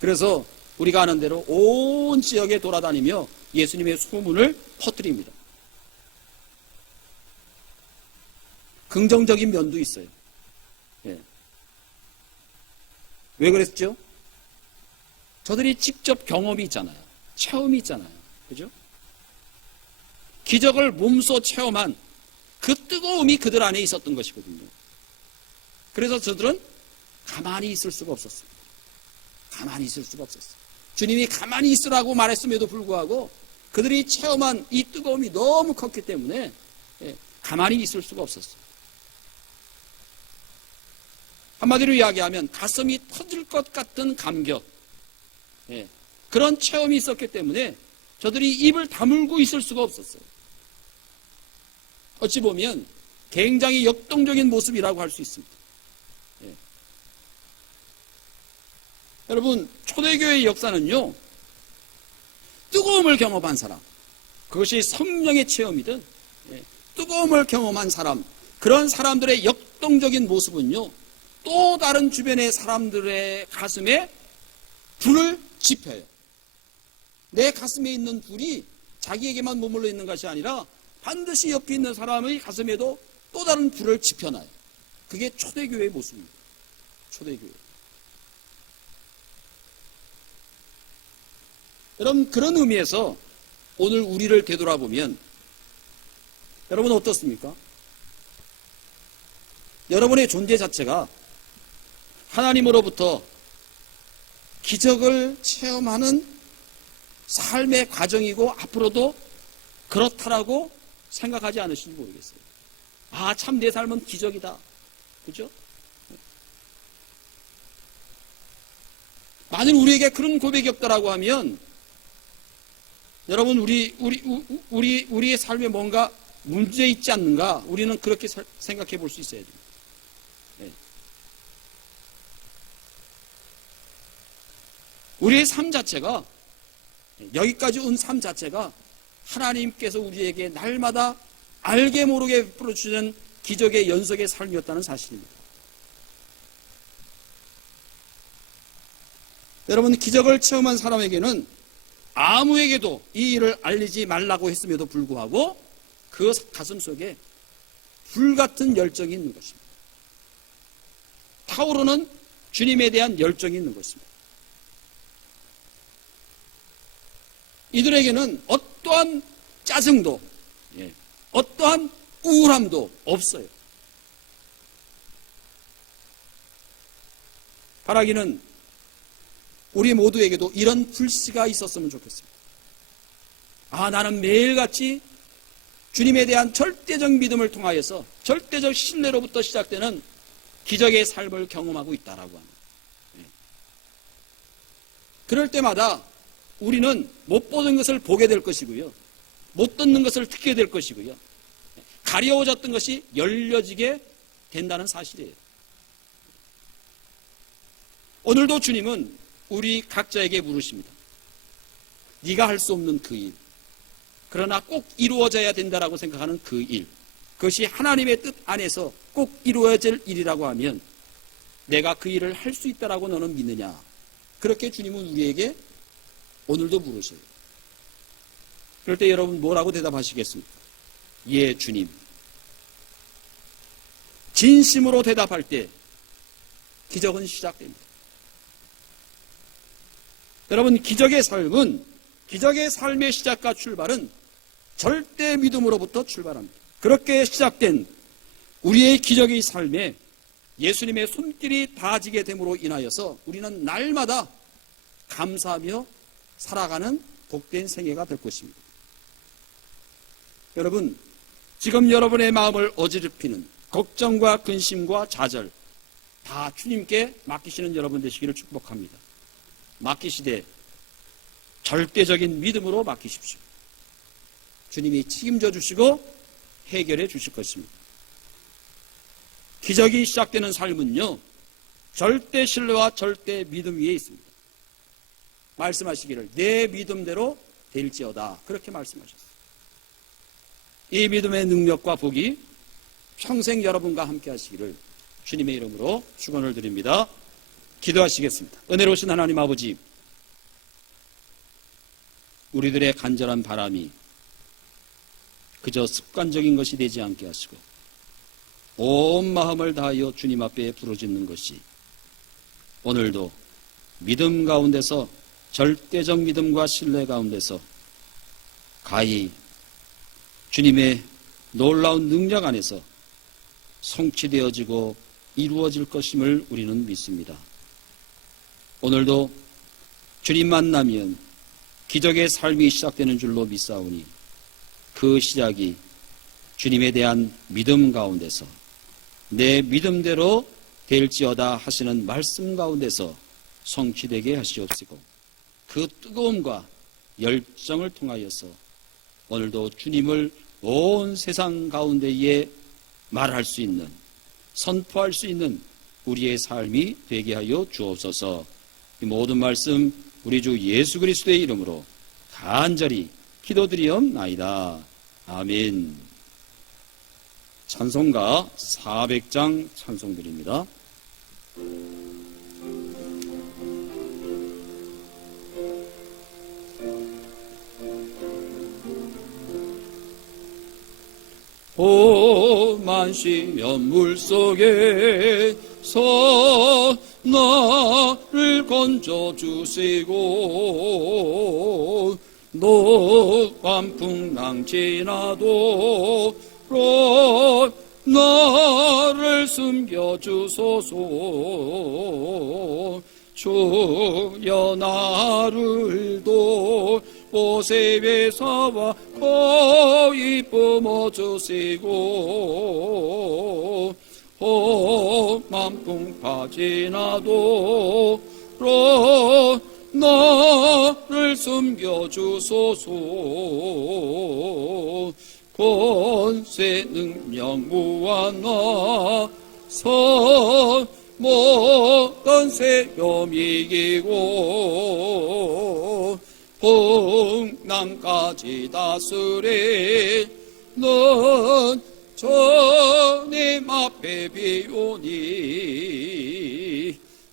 그래서 우리가 아는 대로 온 지역에 돌아다니며 예수님의 소문을 퍼뜨립니다. 긍정적인 면도 있어요. 예. 왜 그랬죠? 저들이 직접 경험이 있잖아요. 체험이 있잖아요. 그죠? 기적을 몸소 체험한 그 뜨거움이 그들 안에 있었던 것이거든요. 그래서 저들은 가만히 있을 수가 없었어요. 가만히 있을 수가 없었어요. 주님이 가만히 있으라고 말했음에도 불구하고 그들이 체험한 이 뜨거움이 너무 컸기 때문에 가만히 있을 수가 없었어요. 한마디로 이야기하면 가슴이 터질 것 같은 감격, 그런 체험이 있었기 때문에 저들이 입을 다물고 있을 수가 없었어요. 어찌 보면 굉장히 역동적인 모습이라고 할 수 있습니다. 여러분, 초대교회의 역사는요, 뜨거움을 경험한 사람, 그것이 성령의 체험이든 뜨거움을 경험한 사람, 그런 사람들의 역동적인 모습은요, 또 다른 주변의 사람들의 가슴에 불을 지펴요. 내 가슴에 있는 불이 자기에게만 머물러 있는 것이 아니라 반드시 옆에 있는 사람의 가슴에도 또 다른 불을 지펴놔요. 그게 초대교회의 모습입니다. 초대교회. 여러분, 그런 의미에서 오늘 우리를 되돌아보면 여러분 어떻습니까? 여러분의 존재 자체가 하나님으로부터 기적을 체험하는 삶의 과정이고 앞으로도 그렇다라고 생각하지 않으신지 모르겠어요. 아, 참 내 삶은 기적이다. 그죠? 만일 우리에게 그런 고백이 없다라고 하면 여러분, 우리의 삶에 뭔가 문제 있지 않는가? 우리는 그렇게 생각해 볼 수 있어야 됩니다. 우리의 삶 자체가, 여기까지 온 삶 자체가 하나님께서 우리에게 날마다 알게 모르게 풀어주는 기적의 연속의 삶이었다는 사실입니다. 여러분, 기적을 체험한 사람에게는 아무에게도 이 일을 알리지 말라고 했음에도 불구하고 그 가슴 속에 불같은 열정이 있는 것입니다. 타오르는 주님에 대한 열정이 있는 것입니다. 이들에게는 어떠한 짜증도, 어떠한 우울함도 없어요. 바라기는 우리 모두에게도 이런 불씨가 있었으면 좋겠습니다. 아, 나는 매일같이 주님에 대한 절대적 믿음을 통하여서 절대적 신뢰로부터 시작되는 기적의 삶을 경험하고 있다라고 합니다. 그럴 때마다 우리는 못 보는 것을 보게 될 것이고요, 못 듣는 것을 듣게 될 것이고요, 가려워졌던 것이 열려지게 된다는 사실이에요. 오늘도 주님은 우리 각자에게 물으십니다. 네가 할 수 없는 그 일, 그러나 꼭 이루어져야 된다라고 생각하는 그 일, 그것이 하나님의 뜻 안에서 꼭 이루어질 일이라고 하면 내가 그 일을 할 수 있다라고 너는 믿느냐? 그렇게 주님은 우리에게 오늘도 물으셔요. 그럴 때 여러분 뭐라고 대답하시겠습니까? 예, 주님. 진심으로 대답할 때 기적은 시작됩니다. 여러분, 기적의 삶은, 기적의 삶의 시작과 출발은 절대 믿음으로부터 출발합니다. 그렇게 시작된 우리의 기적의 삶에 예수님의 손길이 닿아지게 됨으로 인하여서 우리는 날마다 감사하며 살아가는 복된 생애가 될 것입니다. 여러분, 지금 여러분의 마음을 어지럽히는 걱정과 근심과 좌절 다 주님께 맡기시는 여러분 되시기를 축복합니다. 맡기시되 절대적인 믿음으로 맡기십시오. 주님이 책임져 주시고 해결해 주실 것입니다. 기적이 시작되는 삶은요, 절대 신뢰와 절대 믿음 위에 있습니다. 말씀하시기를 내 믿음대로 될지어다, 그렇게 말씀하셨어요. 이 믿음의 능력과 복이 평생 여러분과 함께 하시기를 주님의 이름으로 축원을 드립니다. 기도하시겠습니다. 은혜로우신 하나님 아버지, 우리들의 간절한 바람이 그저 습관적인 것이 되지 않게 하시고 온 마음을 다하여 주님 앞에 부르짖는 것이 오늘도 믿음 가운데서, 절대적 믿음과 신뢰 가운데서 가히 주님의 놀라운 능력 안에서 성취되어지고 이루어질 것임을 우리는 믿습니다. 오늘도 주님 만나면 기적의 삶이 시작되는 줄로 믿사오니 그 시작이 주님에 대한 믿음 가운데서 내 믿음대로 될지어다 하시는 말씀 가운데서 성취되게 하시옵시고, 그 뜨거움과 열정을 통하여서 오늘도 주님을 온 세상 가운데에 말할 수 있는, 선포할 수 있는 우리의 삶이 되게 하여 주옵소서. 이 모든 말씀 우리 주 예수 그리스도의 이름으로 간절히 기도드리옵나이다. 아멘. 찬송가 400장 찬송드립니다. 오만시면 물속에서 나를 건져주시고 노환 풍랑 지나도 나를 숨겨주소서. 주여 나를 보세배사와 거의 뿜어주시고 험한 풍파 지나도 나를 숨겨주소서. 권세 능력 무한하 모든 세험 이기고 풍랑까지 다스리는 주님 앞에 비오니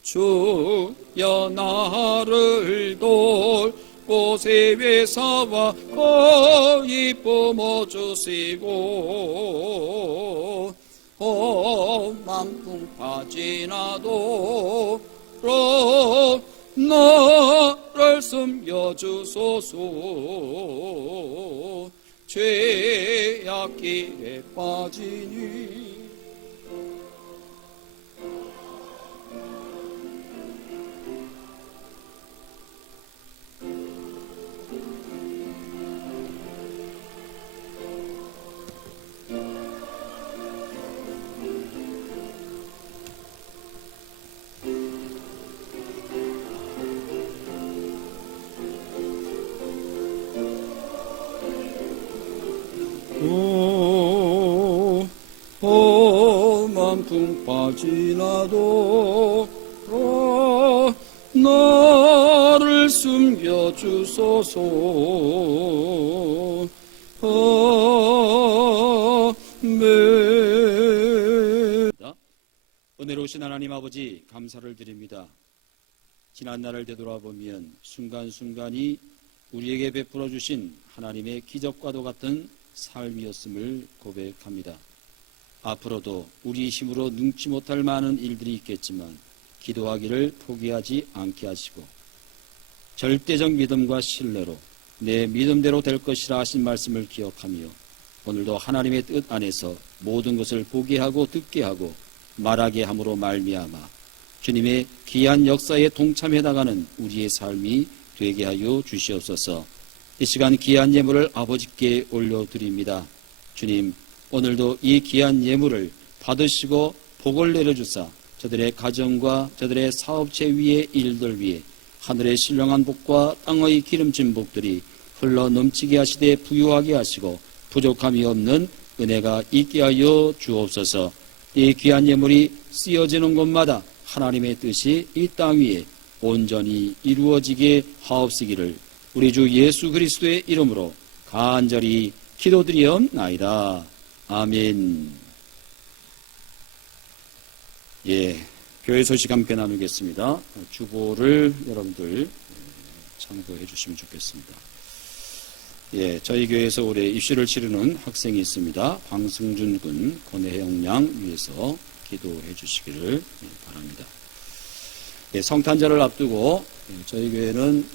주여 나를 돌고 세배사와 거의 뿜어주시고 험한 풍파 지나도 나를 숨겨주소서. 죄악 길에 빠지니 험한 풍파 지나도 나를 숨겨주소서. 아멘. 은혜로우신 하나님 아버지, 감사를 드립니다. 지난 날을 되돌아보면 순간순간이 우리에게 베풀어 주신 하나님의 기적과도 같은 삶이었음을 고백합니다. 앞으로도 우리 힘으로 능치 못할 많은 일들이 있겠지만 기도하기를 포기하지 않게 하시고 절대적 믿음과 신뢰로 내 믿음대로 될 것이라 하신 말씀을 기억하며 오늘도 하나님의 뜻 안에서 모든 것을 보게 하고 듣게 하고 말하게 함으로 말미암아 주님의 귀한 역사에 동참해 나가는 우리의 삶이 되게 하여 주시옵소서. 이 시간 귀한 예물을 아버지께 올려드립니다. 주님, 오늘도 이 귀한 예물을 받으시고 복을 내려주사 저들의 가정과 저들의 사업체 위의 일들 위에 하늘의 신령한 복과 땅의 기름진 복들이 흘러 넘치게 하시되 부유하게 하시고 부족함이 없는 은혜가 있게 하여 주옵소서. 이 귀한 예물이 쓰여지는 곳마다 하나님의 뜻이 이 땅 위에 온전히 이루어지게 하옵시기를 우리 주 예수 그리스도의 이름으로 간절히 기도드리옵나이다. 아멘. 예, 교회 소식 함께 나누겠습니다. 주보를 여러분들 참고해 주시면 좋겠습니다. 예, 저희 교회에서 올해 입시를 치르는 학생이 있습니다. 황승준 군 권혜영 양 위해서 기도해 주시기를 바랍니다. 예, 성탄절을 앞두고 저희 교회는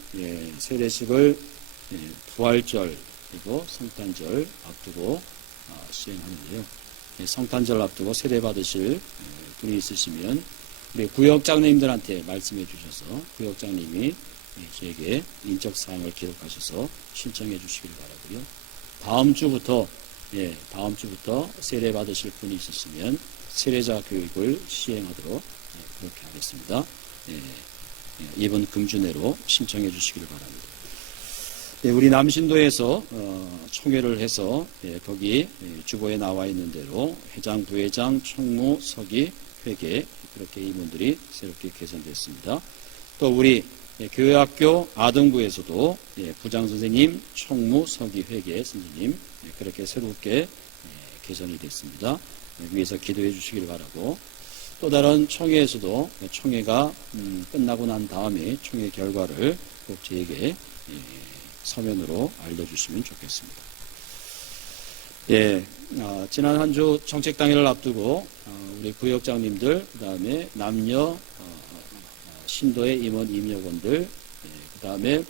세례식을 부활절 그리고 성탄절 앞두고 시행하는데요. 성탄절 앞두고 세례 받으실 분이 있으시면 우리 구역장님들한테 말씀해 주셔서 구역장님이 저에게 인적사항을 기록하셔서 신청해 주시길 바라고요. 다음 주부터 세례 받으실 분이 있으시면 세례자 교육을 시행하도록 그렇게 하겠습니다. 이번 금주 내로 신청해 주시길 바랍니다. 우리 남신도에서 총회를 해서 거기 주보에 나와 있는 대로 회장, 부회장, 총무, 서기, 회계 그렇게 임원들이 새롭게 개선됐습니다. 또 우리 교회학교 아동부에서도 부장선생님, 총무, 서기, 회계 선생님 그렇게 새롭게 개선이 됐습니다. 위에서 기도해 주시길 바라고 또 다른 총회에서도 총회가 끝나고 난 다음에 총회 결과를 꼭 저에게 서면으로 알려주시면 좋겠습니다. 지난 한 주 정책당일을 앞두고 우리 구역장님들, 그 다음에 남녀 신도의 임원 임역원들, 그 다음에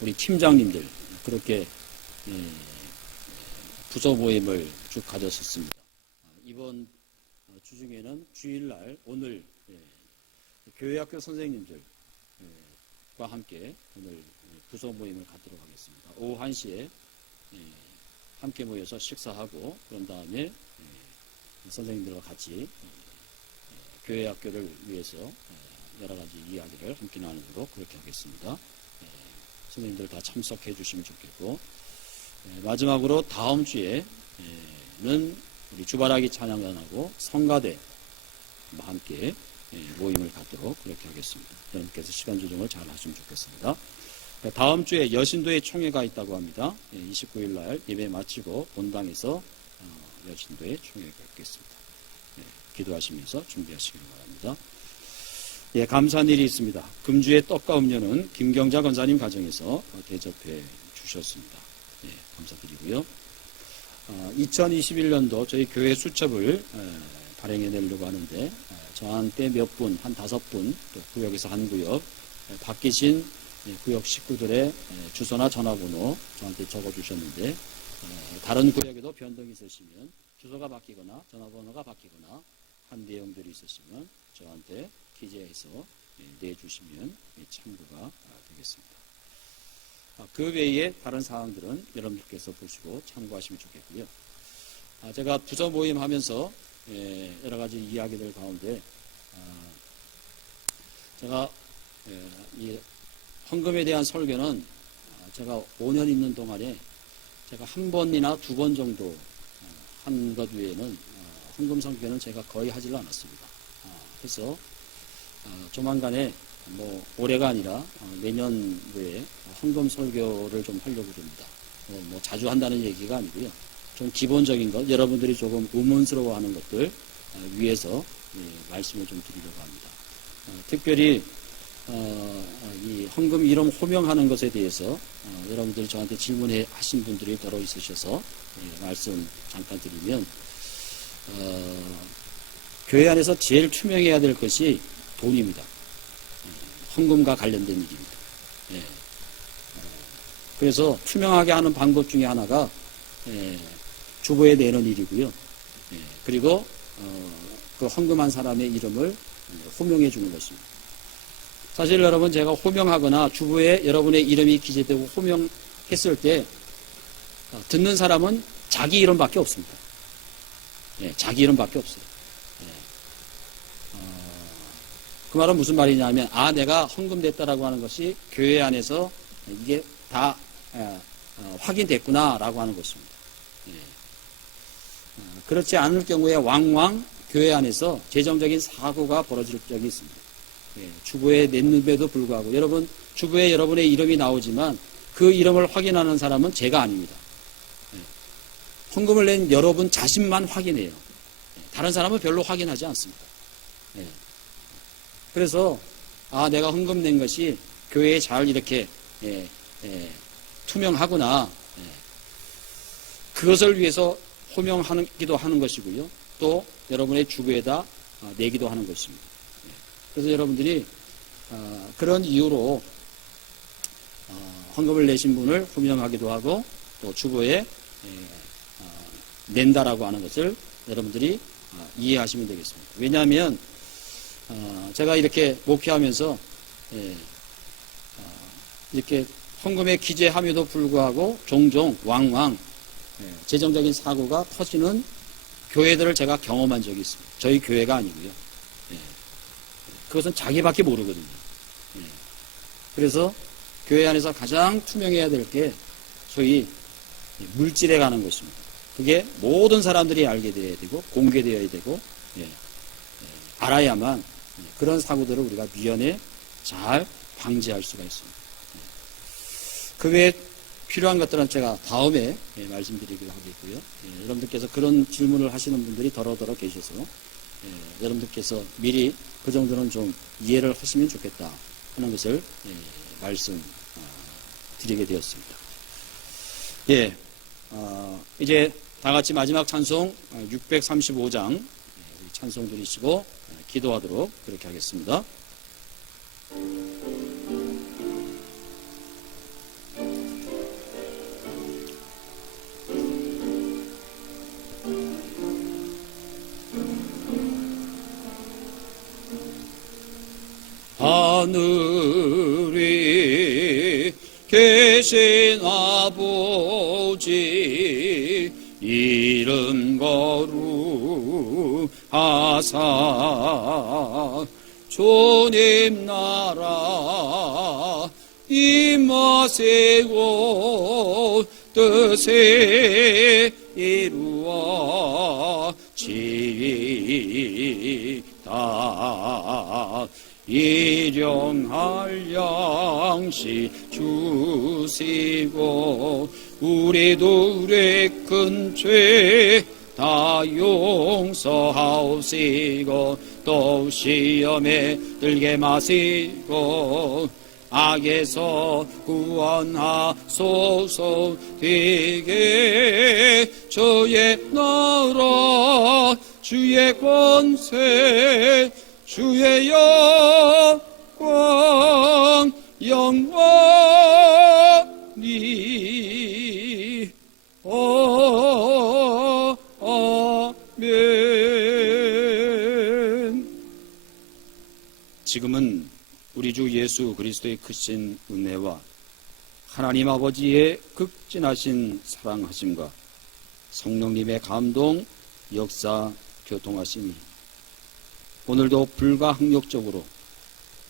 우리 팀장님들 그렇게 부서 모임을 쭉 가졌었습니다. 이번 주 중에는 주일날 오늘 교회학교 선생님들과 함께 오늘 부서 모임을 갖도록 하겠습니다. 오후 1시에 함께 모여서 식사하고 그런 다음에 선생님들과 같이 교회학교를 위해서 여러 가지 이야기를 함께 나누도록 그렇게 하겠습니다. 선생님들 다 참석해 주시면 좋겠고 마지막으로 다음 주에는 우리 주바라기 찬양단하고 성가대와 함께 모임을 갖도록 그렇게 하겠습니다. 여러분께서 시간 조정을 잘 하시면 좋겠습니다. 다음 주에 여신도에 총회가 있다고 합니다. 29일 날 예배 마치고 본당에서 여신도에 총회가 있겠습니다. 기도하시면서 준비하시기 바랍니다. 감사한 일이 있습니다. 금주의 떡과 음료는 김경자 권사님 가정에서 대접해 주셨습니다. 감사드리고요. 2021년도 저희 교회 수첩을 발행해 내려고 하는데 저한테 몇 분, 한 5분, 또 구역에서 한 구역 바뀌신 구역 식구들의 주소나 전화번호 저한테 적어주셨는데 다른 구역에도 변동이 있으시면 주소가 바뀌거나 전화번호가 바뀌거나 한 내용들이 있으시면 저한테 기재해서 내주시면 참고가 되겠습니다. 그 외에 다른 사항들은 여러분들께서 보시고 참고하시면 좋겠고요. 제가 부서 모임 하면서 여러 가지 이야기들 가운데 제가 이 헌금에 대한 설교는 제가 5년 있는 동안에 제가 한 번이나 2번 정도 한 것 외에는 헌금 설교는 제가 거의 하질 않았습니다. 그래서 조만간에 올해가 아니라 내년도에 헌금 설교를 좀 하려고 합니다. 자주 한다는 얘기가 아니고요. 좀 기본적인 것, 여러분들이 조금 의문스러워하는 것들 위해서 말씀을 좀 드리려고 합니다. 특별히 이 헌금 이름 호명하는 것에 대해서 여러분들이 저한테 질문해 하신 분들이 더러 있으셔서 말씀 잠깐 드리면 교회 안에서 제일 투명해야 될 것이 돈입니다. 헌금과 관련된 일입니다. 그래서 투명하게 하는 방법 중에 하나가 주보에 내는 일이고요. 그리고 그 헌금한 사람의 이름을 호명해 주는 것입니다. 사실 여러분 제가 호명하거나 주보에 여러분의 이름이 기재되고 호명했을 때 듣는 사람은 자기 이름밖에 없습니다. 자기 이름밖에 없어요. 그 말은 무슨 말이냐면, 내가 헌금됐다라고 하는 것이 교회 안에서 이게 다 확인됐구나라고 하는 것입니다. 예. 그렇지 않을 경우에 왕왕 교회 안에서 재정적인 사고가 벌어질 적이 있습니다. 예. 주보에 냈는데도 불구하고, 여러분 주보에 여러분의 이름이 나오지만 그 이름을 확인하는 사람은 제가 아닙니다. 예. 헌금을 낸 여러분 자신만 확인해요. 예. 다른 사람은 별로 확인하지 않습니다. 예. 그래서 내가 헌금 낸 것이 교회에 잘 이렇게 투명하구나. 그것을 위해서 호명하기도 하는 것이고요. 또 여러분의 주부에다 내기도 하는 것입니다. 그래서 여러분들이 그런 이유로 헌금을 내신 분을 호명하기도 하고 또 주부에 낸다라고 하는 것을 여러분들이 이해하시면 되겠습니다. 왜냐하면 제가 이렇게 목회하면서 이렇게 헌금에 기재함에도 불구하고 종종 왕왕 재정적인 사고가 터지는 교회들을 제가 경험한 적이 있습니다. 저희 교회가 아니고요. 그것은 자기밖에 모르거든요. 그래서 교회 안에서 가장 투명해야 될 게 소위 물질에 관한 것입니다. 그게 모든 사람들이 알게 되어야 되고 공개되어야 되고 알아야만 그런 사고들을 우리가 미연에 잘 방지할 수가 있습니다. 그 외에 필요한 것들은 제가 다음에 말씀드리기로 하겠고요. 여러분들께서 그런 질문을 하시는 분들이 더러더러 계셔서 여러분들께서 미리 그 정도는 좀 이해를 하시면 좋겠다 하는 것을 말씀드리게 되었습니다. 이제 다 같이 마지막 찬송 635장 찬송 드리시고 기도하도록 그렇게 하겠습니다. 하늘에 계신 아버지 이름 거룩하사 주님 나라 임하세요 뜻에 이루어지이다 일용할 양식 주시고 우리도 우리 큰 죄 다 용서하옵시고 또 시험에 들게 마시고 악에서 구원하소서 되게 주의 나라 주의 권세 주의 영광 영원히 아멘. 지금은 우리 주 예수 그리스도의 크신 은혜와 하나님 아버지의 극진하신 사랑하심과 성령님의 감동, 역사, 교통하심이 오늘도 불가항력적으로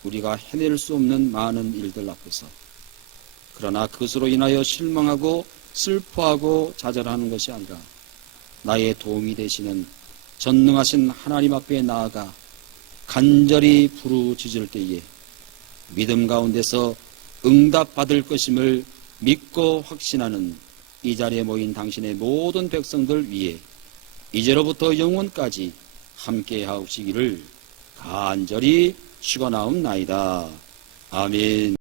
우리가 해낼 수 없는 많은 일들 앞에서 그러나 그것으로 인하여 실망하고 슬퍼하고 좌절하는 것이 아니라 나의 도움이 되시는 전능하신 하나님 앞에 나아가 간절히 부르짖을 때에 믿음 가운데서 응답받을 것임을 믿고 확신하는 이 자리에 모인 당신의 모든 백성들 위해 이제로부터 영원까지 함께 하옵시기를 간절히 축원하옵나이다. 아멘.